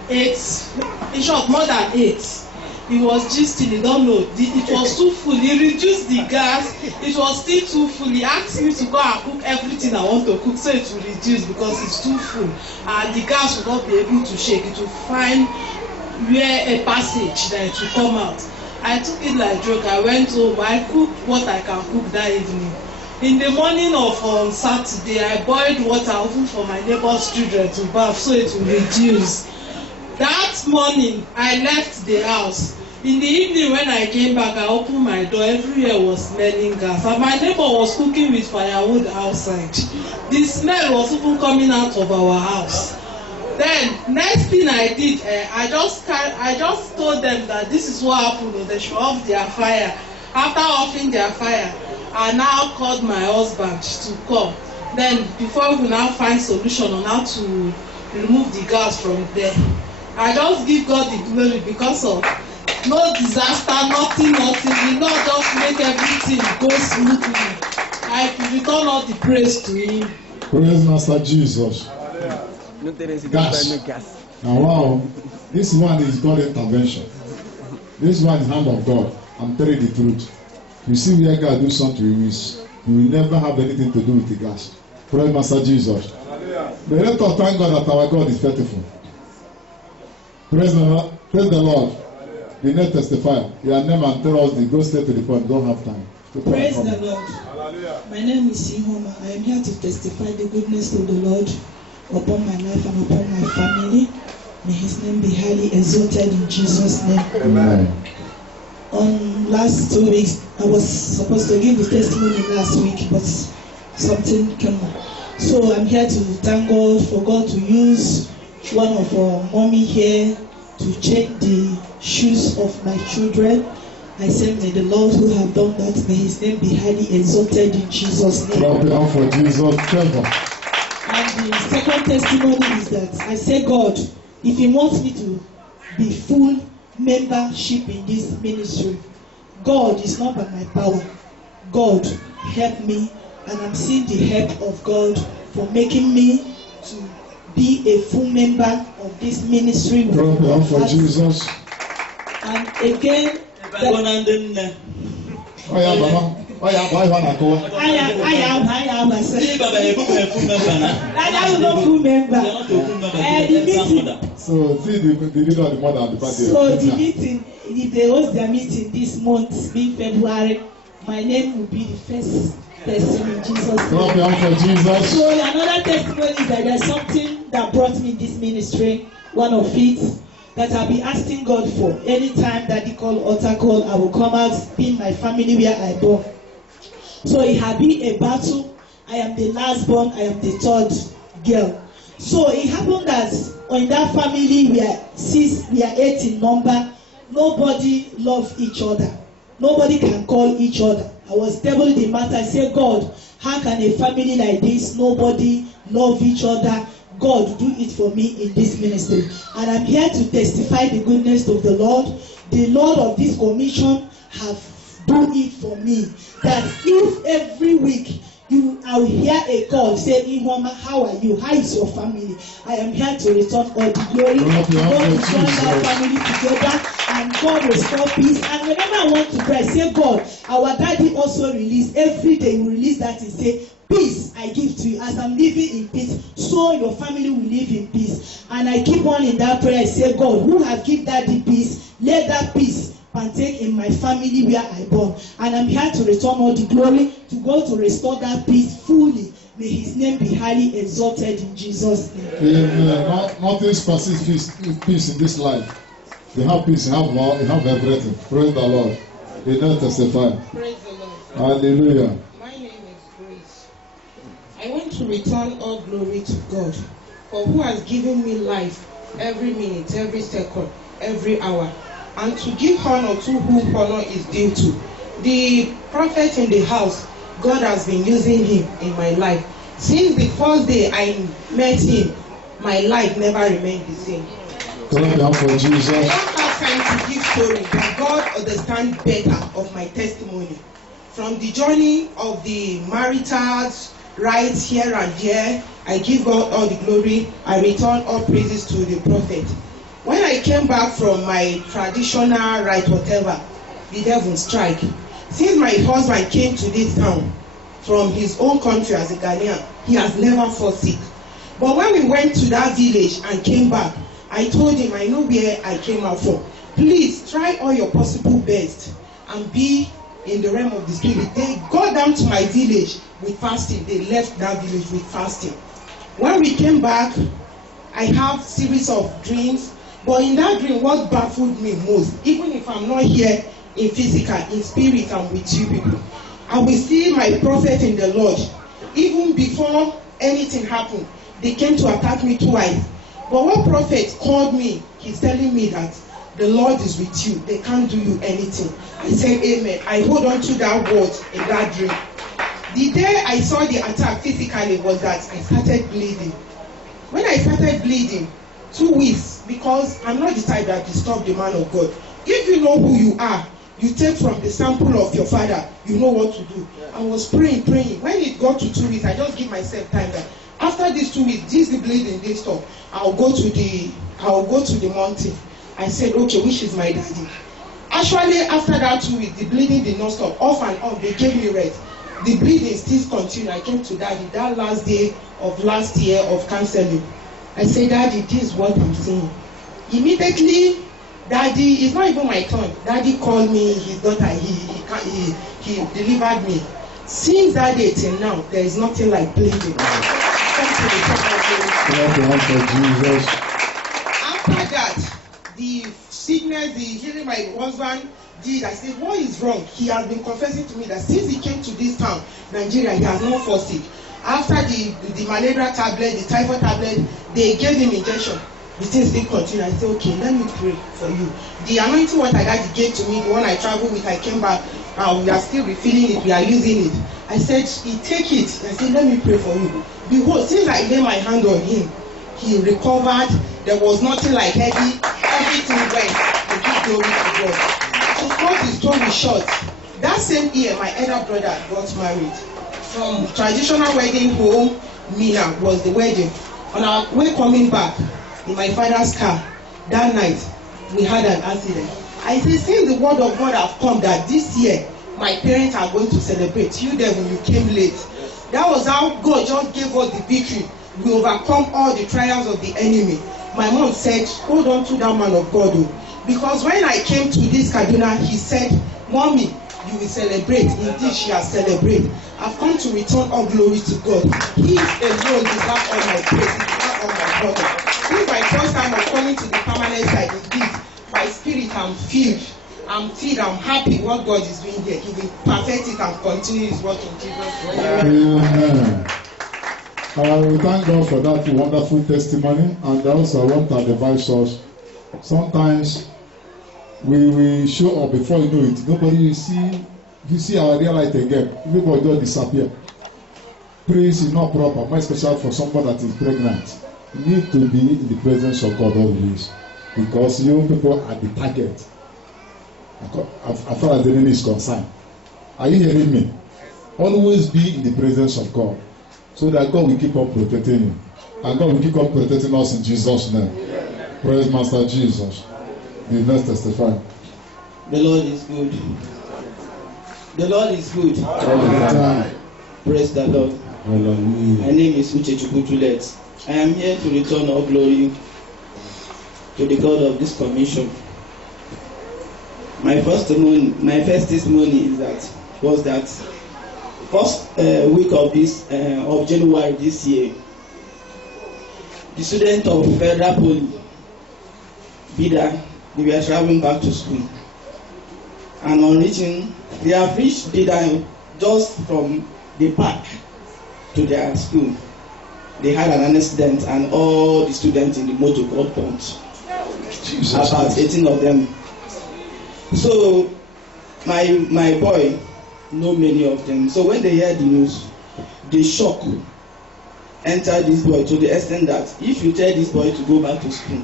8, in short, more than 8. He was gisting, he don't know. It was too full. He reduced the gas. It was still too full. He asked me to go and cook everything I want to cook so it will reduce because it's too full. And the gas will not be able to shake. It will find where a passage that it will come out. I took it like joke. I went home. I cooked what I can cook that evening. In the morning of Saturday, I boiled water open for my neighbor's children to bath so it will reduce. That morning, I left the house. In the evening when I came back, I opened my door. Everywhere was smelling gas. And my neighbor was cooking with firewood outside. The smell was even coming out of our house. Then next thing I did, I just told them that this is what happened. They should off their fire. After offing their fire, I now called my husband to come. Then before we now find solution on how to remove the gas from there, I just give God the glory because of no disaster, nothing. The Lord just make everything go smoothly. I return all the praise to Him. Praise Master Jesus. Gas. Now, wow, this one is God intervention. This one is hand of God. I'm telling the truth. You see where God do something to you, you will never have anything to do with the gas. Praise Master Jesus. But let us thank God that our God is faithful. Praise the Lord. We need to testify. Your name and tell us the go straight to the point. Don't have time. Praise the Lord. My name is Ihoma. I am here to testify the goodness of the Lord upon my life and upon my family. May His name be highly exalted in Jesus' name. Amen. On last 2 weeks, I was supposed to give the testimony last week, but something came up. So I'm here to thank God for God to use one of our mommy here to change the shoes of my children. I say, may the Lord who have done that, may His name be highly exalted in Jesus' name. Clap it up for Jesus. Trevor. And the second testimony is that I say, God, if He wants me to be full membership in this ministry, God is not by my power. God help me, and I'm seeing the help of God for making me to be a full member of this ministry. Clap it up for Jesus. And again, So see the leader of the mother and the party. So the meeting, if they host their meeting this month, being February, my name will be the first person in Jesus' name. Clap it up for Jesus. So another testimony is that there's something that brought me in this ministry. One of it that I'll be asking God for. Anytime that He call, altar call, I will come out, pin my family where I born. So it had been a battle. I am the last born, I am the third girl. So it happened that in that family we are 8 in number. Nobody love each other. Nobody can call each other. I was table the matter. I said, God, how can a family like this, nobody love each other? God, do it for me in this ministry. And I'm here to testify the goodness of the Lord. The Lord of this commission have done it for me. That if every week I will hear a call saying, Ihoma, how are you? How is your family? I am here to return all the glory. God will join that family together and God will restore peace. And whenever I want to pray, I say, God, our daddy also release. Every day we release that and say, peace I give to you. As I'm living in peace, so your family will live in peace. And I keep on in that prayer. I say, God, who have given daddy peace, let that peace partake in my family where I born. And I'm here to return all the glory to God to restore that peace fully. May His name be highly exalted in Jesus' name. Amen. Nothing supersedes peace in this life. You have peace, you have love, you have everything. Praise the Lord. They don't testify. Praise the Lord. Hallelujah. My name is Grace. I want to return all glory to God for who has given me life every minute, every second, every hour, and to give honor to whom honor is due to. The prophet in the house, God has been using him in my life. Since the first day I met him, my life never remained the same. Clap down for Jesus. I don't have time to give story, but God understands better of my testimony. From the journey of the marital rights here and there, I give God all the glory. I return all praises to the prophet. When I came back from my traditional right, whatever, the devil strike. Since my husband came to this town from his own country as a Ghanaian, he has never fought sick. But when we went to that village and came back, I told him I know where I came out from. please try all your possible best and be in the realm of the spirit. They got down to my village with fasting. They left that village with fasting. When we came back, I have series of dreams, but in that dream, what baffled me most, even if I'm not here in physical, in spirit, I'm with you people, I will see my prophet in the Lord. Even before anything happened, they came to attack me twice. But what prophet called me, he's telling me that the Lord is with you. They can't do you anything. I said, amen. I hold on to that word in that dream. The day I saw the attack physically was that I started bleeding. When I started bleeding, 2 weeks, because I'm not the type that disturb the man of God. If you know who you are, you take from the sample of your father, you know what to do. I was praying. When it got to 2 weeks, I just give myself time that after these 2 weeks, this the bleeding, this stop. I'll go to the mountain. I said, okay, which is my daddy? Actually, after that 2 weeks, the bleeding did not stop. Off and on, they gave me rest. The bleeding still continued. I came to daddy that last day of last year of counseling. I said, daddy, this is what I'm saying. Immediately, daddy, it's not even my turn. Daddy called me, his daughter, he delivered me. Since that day till now, there is nothing like bleeding. After that, the sickness, the healing my husband did, I said, what is wrong? He has been confessing to me that since he came to this town, Nigeria, he has not fall sick. After the malaria tablet, the typhoid tablet, they gave him injection. The things still continue. I said, okay, let me pray for you. The anointing water that he gave to me, the one I traveled with, I came back, we are still refilling it, we are using it. I said, take it. I said, let me pray for you. Behold, since I laid my hand on him, he recovered. There was nothing like heavy. Everything went. To give glory to God. To cut the story short, that same year, my elder brother got married. From traditional wedding home, Mina was the wedding. On our way coming back, in my father's car, that night, we had an accident. I said, since the word of God have come that this year, my parents are going to celebrate. You there when you came late. That was how God just gave us the victory. We overcome all the trials of the enemy. My mom said, hold on to that man of God. Because when I came to this Kaduna, he said, Mommy, you will celebrate. Indeed, she has celebrated. I've come to return all glory to God. He alone deserves all my praise. He deserves all my honor. This is my first time of coming to the permanent side. Indeed, by spirit, I'm filled. I'm happy what God is doing here. He will perfect it and continue his work in Jesus' name. Amen. We thank God for that wonderful testimony, and also I want to advise us. Sometimes we show up before you know it. Nobody you see our real light again. Everybody just disappear. Praise is not proper, more especially for someone that is pregnant. You need to be in the presence of God always, because you people are the target. As far as the enemy is concerned, are you hearing me? Always be in the presence of God, so that God will keep on protecting you, and God will keep on protecting us in Jesus' name. Praise Master Jesus. The next testify. The Lord is good. The Lord is good. All the time. Praise the Lord. Hallelujah. My name is Uche Chukwutulet. I am here to return all glory to the God of this commission. My first testimony was that first week of January this year, the students of Federal Poly Bida, they were traveling back to school, and on reaching, they have reached Bida just from the park to their school. They had an accident, and all the students in the motor got pumped. About 18 of them. So my boy know many of them. So when they heard the news, the shock entered this boy to the extent that if you tell this boy to go back to school,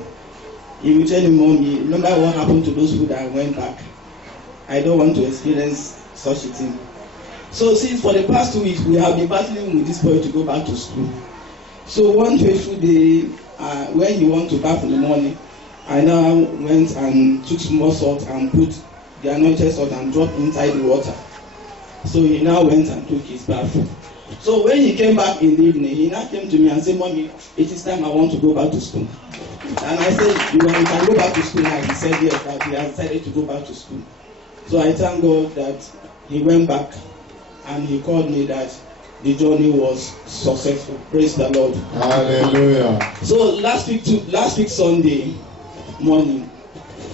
he will tell him, Mommy, remember what happened to those people that went back? I don't want to experience such a thing. So since for the past 2 weeks, we have been battling with this boy to go back to school. So one fateful day, when he went to bath in the morning, I now went and took small salt and put the anointed salt and dropped inside the water. So he now went and took his bath. So when he came back in the evening, he now came to me and said, Mommy, it is time I want to go back to school. And I said, you can go back to school now. He said yes, that he has decided to go back to school. So I thank God that he went back and he called me that the journey was successful. Praise the Lord. Hallelujah. So last week Sunday morning,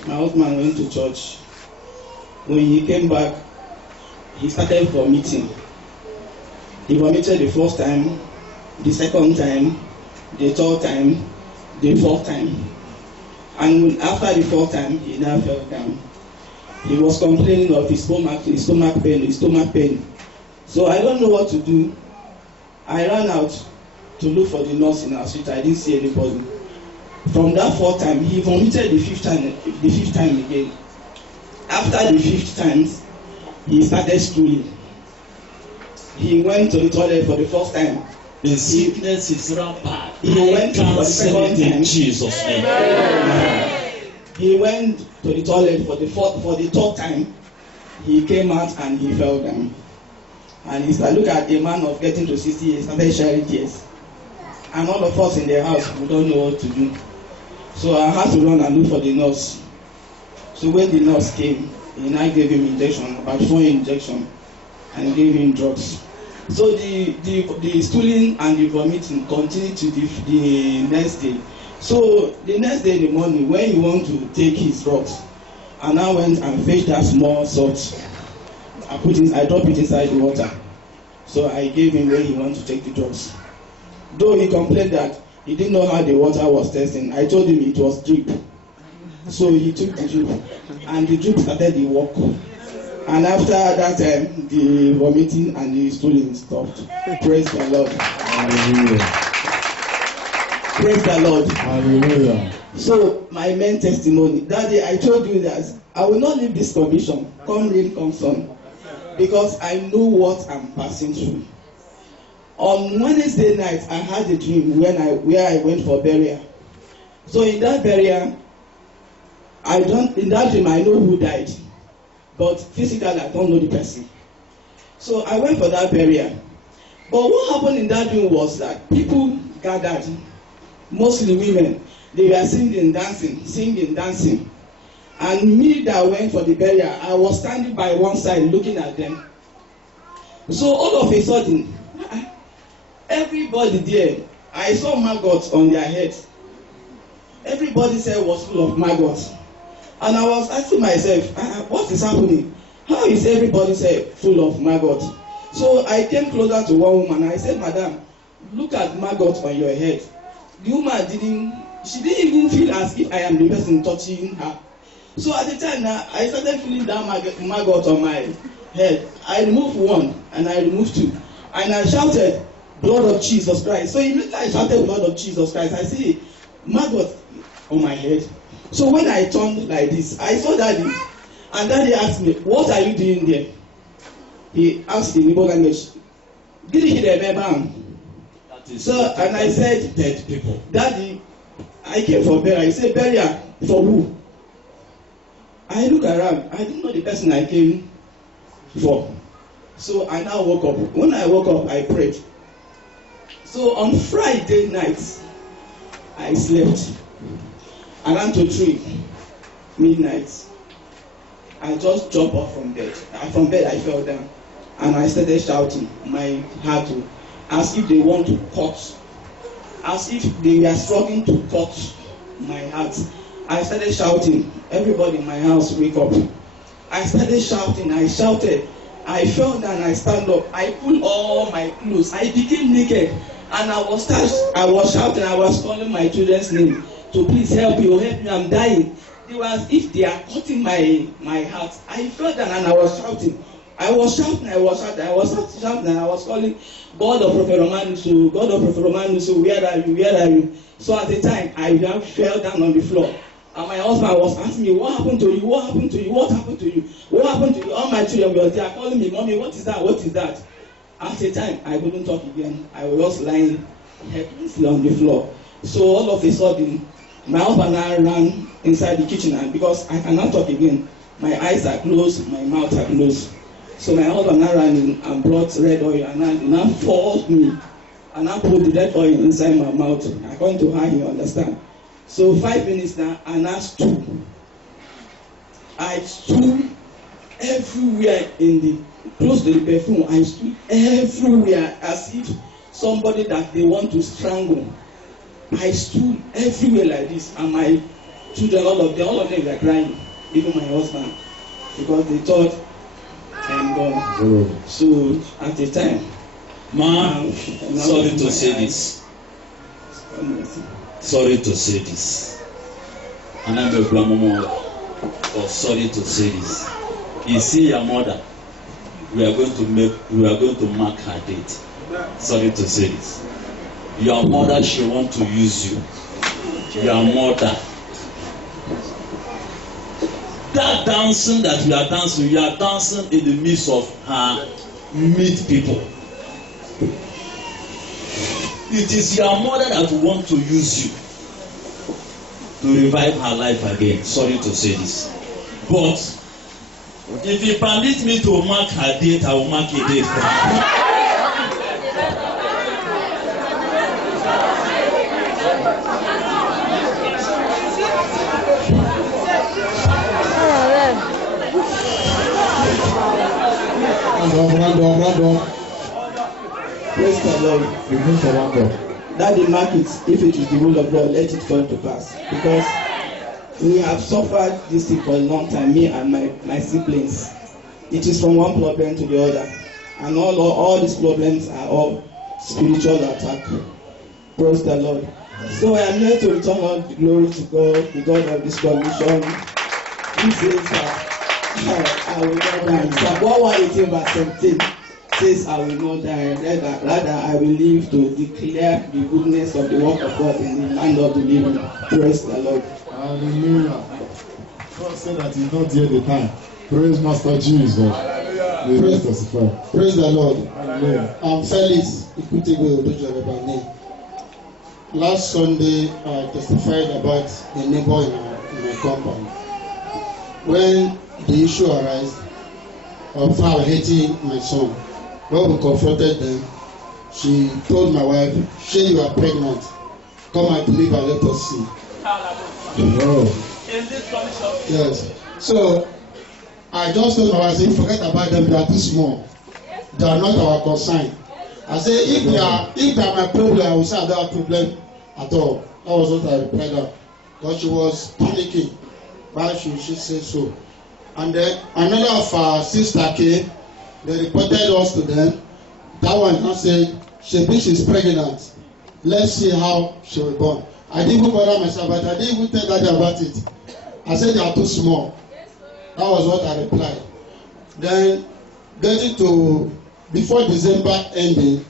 my husband went to church. When he came back, he started vomiting. He vomited the first time, the second time, the third time, the fourth time. And after the fourth time, he now fell down. He was complaining of his stomach pain. So I don't know what to do. I ran out to look for the nurse in our street. I didn't see anybody. From that fourth time, he vomited the fifth time again. After the fifth time, he started stooling. He went to the toilet for the first time. The sickness is rampant. He went for the second time. In Jesus' name. He went to the toilet for the third time. He came out and he fell down. And he started, look at a man of getting to 60 years, started sharing tears. And all of us in the house, we don't know what to do. So I had to run and look for the nurse. So when the nurse came, he now gave him injection, about 4 injections, and gave him drugs. So the stooling and the vomiting continued to the next day. So the next day in the morning, when he wanted to take his drugs, I now went and fetched that small salt. I dropped it inside the water. So I gave him when he wanted to take the drugs. Though he complained that he didn't know how the water was tasting, I told him it was drip. So he took the drip, and the drip started the work. And after that time, the vomiting and the stooling stopped. Praise the Lord. Hallelujah. Praise the Lord. Hallelujah. So my main testimony, that day I told you that I will not leave this commission, come rain, come sun, because I know what I'm passing through. On Wednesday night, I had a dream where I went for burial. So in that burial, in that dream I know who died, but physically I don't know the person. So I went for that burial. But what happened in that dream was that people gathered, mostly women. They were singing, dancing. And me that went for the burial, I was standing by one side looking at them. So all of a sudden, everybody there, I saw maggots on their heads. Everybody's head was full of maggots. And I was asking myself, what is happening? How is everybody's head full of maggots? So I came closer to one woman and I said, Madam, look at maggots on your head. The woman didn't even feel as if I am the person touching her. So at the time now, I started feeling that maggot on my head. I removed one and I removed two. And I shouted, blood of Jesus Christ. So immediately I shouted, blood of Jesus Christ. I see maggot on my head. So when I turned like this, I saw Daddy. And Daddy asked me, what are you doing there? He asked in Igbo language, did he remember? So, and I said, dead people. Daddy, I came for burial. He said, burial for who? I look around. I didn't know the person I came for. So I now woke up. When I woke up, I prayed. So on Friday night, I slept. Around to 3 midnight, I just jumped off from bed. From bed, I fell down. And I started shouting. My heart, as if they want to cut. As if they were struggling to cut my heart. I started shouting. Everybody in my house wake up. I started shouting. I shouted. I fell down. I stand up. I pulled all my clothes. I became naked. And I was shouting. I was calling my children's name to please help me. I'm dying. It was if they are cutting my heart. I fell down and I was shouting. I was shouting. And I was calling God of Prophet Romanusu. God of Prophet Romanusu, where are you? Where are you? So at the time, I fell down on the floor. And my husband was asking me, what happened to you? What happened to you? What happened to you? What happened to you? All my children were there calling me, Mommy, what is that? What is that? At the time, I couldn't talk again. I was just lying helplessly on the floor. So all of a sudden, my husband and I ran inside the kitchen, and because I cannot talk again, my eyes are closed, my mouth are closed. So my husband and I ran in and brought red oil and now forced me and I put the red oil inside my mouth. According to how he understand. So 5 minutes now, and I stood. I stood everywhere in the close to the perfume. I stood everywhere as if somebody that they want to strangle. I stood everywhere like this, and my children, all of them were crying, even my husband, because they thought I'm gone. So at the time, sorry to say this. Sorry to say this. And I'm a grandmama, or sorry to say this. You see your mother, we are going to mark her date. Sorry to say this. Your mother, she want to use you. Your mother. That dancing that you are dancing in the midst of her meet people. It is your mother that want to use you to revive her life again. Sorry to say this. But if you permit me to mark her date, I will mark a date for her. Praise the Lord. Daddy, mark it. If it is the will of God, let it come to pass. Because we have suffered this thing for a long time, me and my siblings. It is from one problem to the other. And all these problems are all spiritual attack. Praise the Lord. So I am here to return all the glory to God, the God of this commission. He says that I will not die. Psalm 118 verse 17 says, I will not die. Rather, I will live to declare the goodness of the work of God in the land of the living. Praise the Lord. Hallelujah. God said that he's not here the time. Praise Master Jesus. Praise the Lord. Hallelujah. I'm Felix Ikutiwe Odojo by name. Last Sunday, I testified about a neighbor in my compound. When the issue arose of her hating my son, when we confronted them, she told my wife, "Say you are pregnant. Come and deliver, let us see." Oh. Yes. So I just told my wife, forget about them, they are too small. They are not our concern. I say, if they are my problem, I will say I don't have problem at all. That was what I replied her. But she was panicking. Why should she say so? And then another of our sister came. They reported us to them. That one now said, she's pregnant. Let's see how she will born. I didn't even bother myself, but I didn't even tell Daddy about it. I said they are too small. That was what I replied. Then getting to before December ending,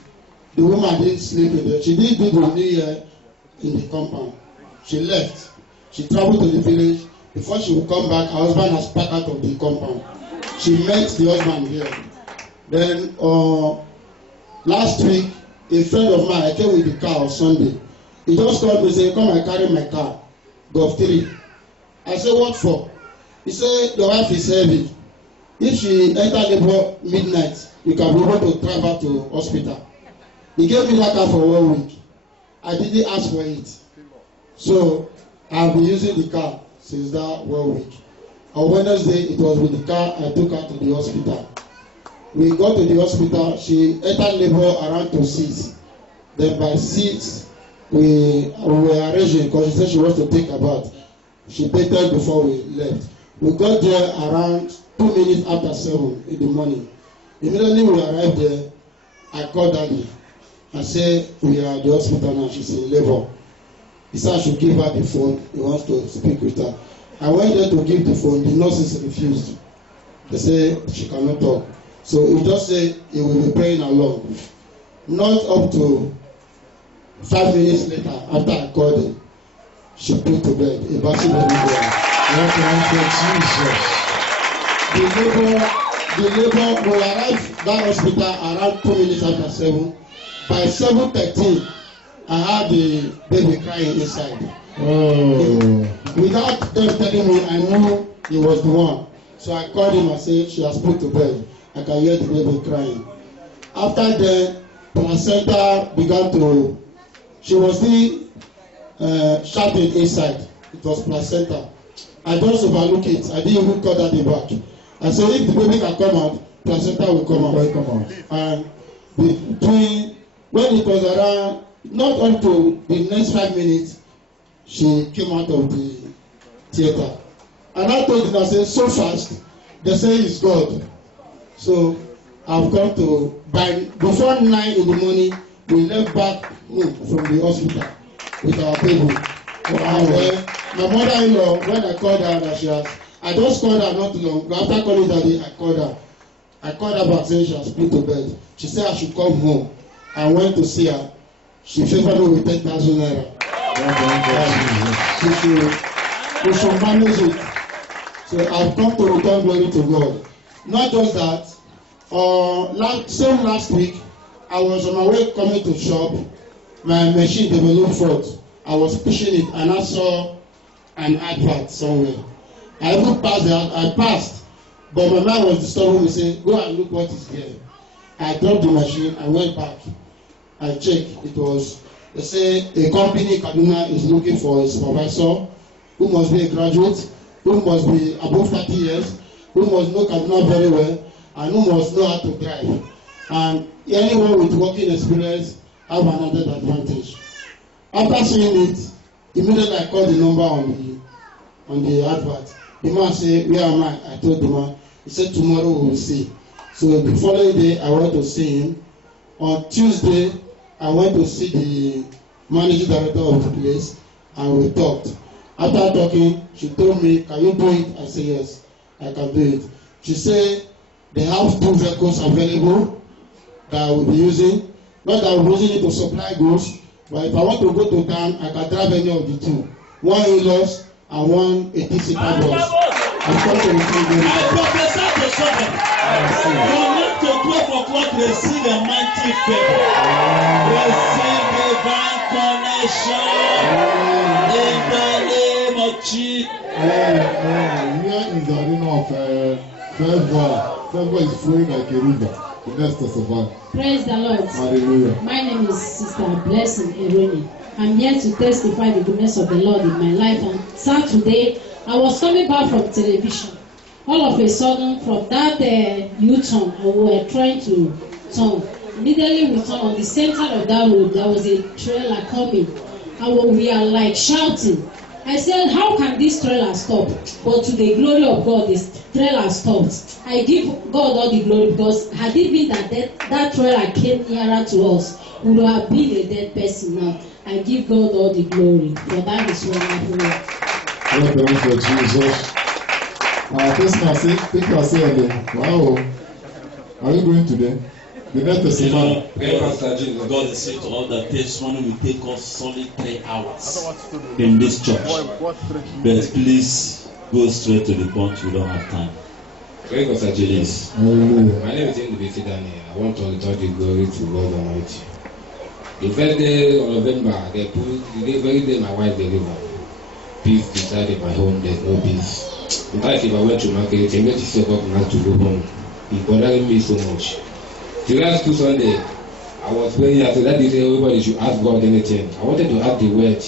the woman didn't sleep in there. She didn't do the New Year in the compound. She left. She traveled to the village. Before she would come back, her husband has packed out of the compound. She met the husband here. Then last week, a friend of mine, I came with the car on Sunday. He just called me and said, "Come and carry my car, Golf 3." I said, "What for?" He said, "Your wife is heavy. If she enter labor midnight, you can be able to travel to hospital." He gave me that car for 1 week. I didn't ask for it. So I've been using the car since that 1 week. On Wednesday, it was with the car I took her to the hospital. We got to the hospital. She entered labor around to 6. Then by 6, we were arranging because she said she wants to take a bath. She dated before we left. We got there around 2 minutes after 7 in the morning. Immediately we arrived there, I called Daddy. I said, "We are at the hospital now. She's in labor." He said I should give her the phone. He wants to speak with her. I went there to give the phone. The nurses refused. They said she cannot talk. So he just said he will be praying along. Not up to 5 minutes later, after I called him, she put to bed. A battle of the labor, we arrived that hospital around 2 minutes after 7. By 7:13, I had the baby crying inside. Oh. Without them telling me, I knew he was the one. So I called him and said, "She has put to bed. I can hear the baby crying." After that, placenta began to. She was still shattered inside. It was placenta. I just overlook it. I didn't even cut that back. I said, if the baby can come out, placenta will come out. And between when it was around, not up to the next 5 minutes, she came out of the theater. And I told them, I said, so fast, they say it's God. So I've come to, before 9 in the morning, we left back home from the hospital with our baby. My mother-in-law, when I called her, I just called her not too long. After calling Daddy, I called her. I called her back saying she has put to bed. She said I should come home. I went to see her. She favored me with 10,000 naira. We should manage it. So I've come to return glory to God. Not just that. Last week, I was on my way coming to shop. My machine developed fault. I was pushing it and I saw an advert somewhere. I even passed that. I passed, but my mind was disturbing me, saying, "Go and look what is there." I dropped the machine. I went back. I checked. It was, they say, a company in Kaduna is looking for a supervisor who must be a graduate, who must be above 30 years, who must know Kaduna very well, and who must know how to drive. And anyone with working experience have another advantage. After seeing it, immediately I called the number on the advert. The man said, "Where am I?" I told the man. He said, "Tomorrow we will see." So the following day, I went to see him. On Tuesday, I went to see the managing director of the place, and we talked. After talking, she told me, "Can you do it?" I said, "Yes, I can do it." She said, they have 2 vehicles available that I will be using. Not that I will be using it to supply goods, but if I want to go to town, I can drive any of the 2. One Hilux and one 80-seater bus. I prophesy to someone. From 9 to 12 o'clock, receive a mighty favor. Receive divine connection in the name of Jesus. Here is the arena of favor. Favor is flowing like a river. The next testify. Praise the Lord. Hallelujah. My name is Sister Blessing Eroni. I'm here to testify the goodness of the Lord in my life. And Saturday, I was coming back from television. All of a sudden, from that U-turn, we were trying to turn. Immediately we turned on the center of that road. There was a trailer coming, and we are like shouting. I said, "How can this trailer stop?" But to the glory of God, this trailer stopped. I give God all the glory, because had it been that trailer came nearer to us, we would have been a dead person now. I give God all the glory, for that is wonderful. Thank you for Jesus. People say, "Wow, are you going today?" The next testimony. God is saying to all that testimony will take us solid 3 hours in this church. But please go straight to the point. We don't have time. Great Pastor James. My name is Ndubisi Daniel. I want to return the glory to God Almighty. The first day of November, the very day my wife delivered, peace decided my home. There's no peace. In fact, if I went to market, I made myself up not to go home. It bothered me so much. The last 2 Sundays, I was praying after that day, everybody should ask God anything. I wanted to ask the word.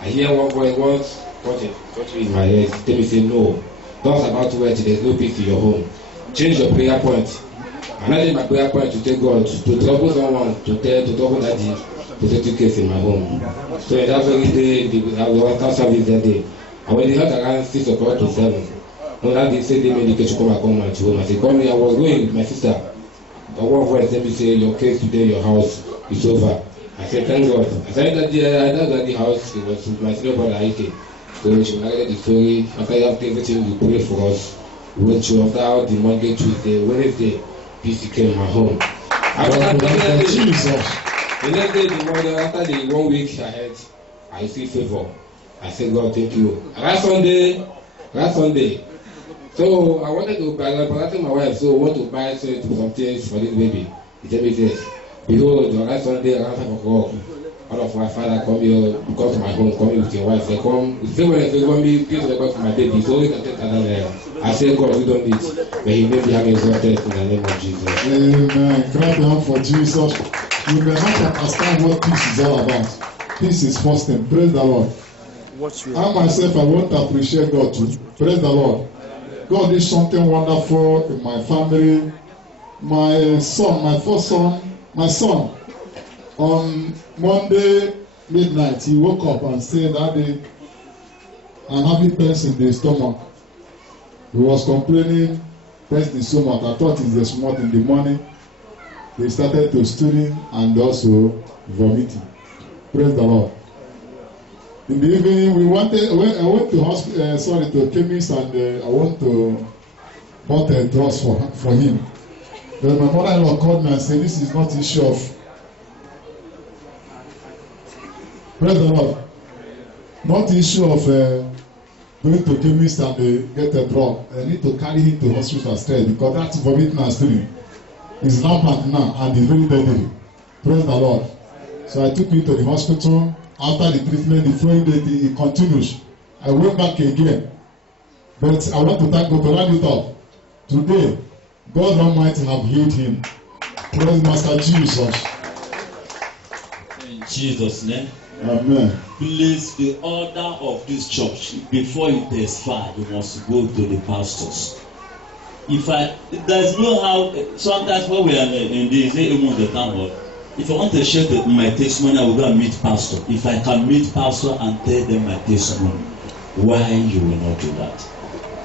I hear one voice once, touch me in my head. Tell me, say, "No, talk about word, there's no peace in your home. Change your prayer point." And I did my prayer point to tell God, to trouble someone, to trouble daddy, to settle case in my home. So in that very day, I was after service that day. And when they had around 6 o'clock to 7, that day said they made the case to come back home and to home. I said, "Come here," I was going with my sister. But one voice let me say, "Your case today, your house is over." I said, "Thank God." I said that the house, it was with my senior brother Ike. So she narrated the story. After everything, you prayed for us. We went to after the Monday, Tuesday, Wednesday, peace came in my home. After that, the next day, the morning, after the 1 week ahead, I see favor. I said, "God, thank you." Last Sunday. So I wanted to buy, but my wife, so I want to buy some things for this baby. He told me this. Behold, the last Sunday around 5 o'clock, all of my father come to my home, come with your wife. They come, if they want me, please record for my baby. So we can take another. I said, "God, we don't need, but He may be having exalted in the name of Jesus." Amen. Clap down for Jesus. You may not understand what peace is all about, Peace is first thing. Praise the Lord. I myself, I want to appreciate God too. Praise the Lord. God did something wonderful in my family. My son, my first son, my son, on Monday midnight, he woke up and said, Daddy, I'm having pains in the stomach. He was complaining, pains in the stomach. I thought it's the stomach in the morning. He started to stooling and also vomiting. Praise the Lord. In the evening, I went to hospital, to chemist, and I went to bought a drugs for him. Then my mother-in-law called me and said, "This is not issue of." Praise the Lord. Not issue of going to chemist and get a drug. I need to carry him to hospital straight because that's vomiting and stooling. He's rampant now and he's very deadly. Praise the Lord. So I took him to the hospital. After the treatment, the following day it continues. I went back again. But I want to thank God to round it up. Today, God Almighty have healed him. Praise Master Jesus. In Jesus' name. Amen. Please, the order of this church, before you testify, you must go to the pastors. There's no how, sometimes when we are in the town hall, if I want to share my testimony, I will go and meet pastor. If I can meet pastor and tell them my testimony, why you will not do that?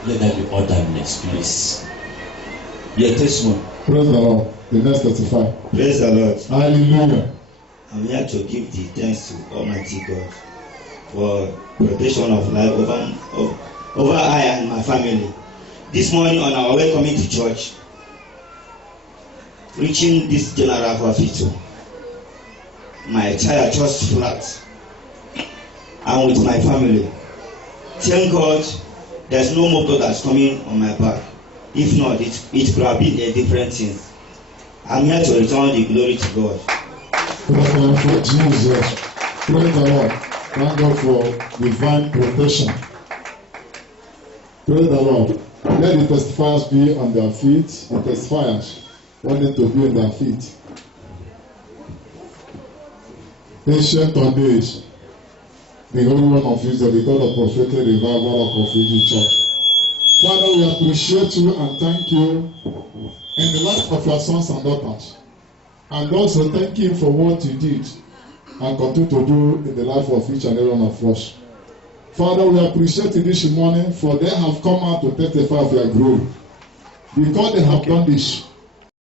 Let that be orderliness, please. Your testimony. Praise the Lord. The next 35. Praise the Lord. Hallelujah. I'm here to give the thanks to Almighty God for protection of life over I and my family. This morning on our way coming to church, reaching this general hospital, my tire just flat, and with my family. Thank God there's no motor that's coming on my back. If not, it could have been a different thing. I'm here to return the glory to God. Praise God for Jesus. Praise the Lord. Thank God for divine protection. Praise the Lord. Let the testifiers be on their feet. The testifiers wanted to be on their feet. Ancient of days, the Holy One of Israel, the God of prophetic revival of Israel Church. Father, we appreciate you and thank you in the life of your sons and daughters. And also thank you for what you did and continue to do in the life of each and every one of us. Father, we appreciate you this morning for they have come out to testify of your glory. Because they have done this,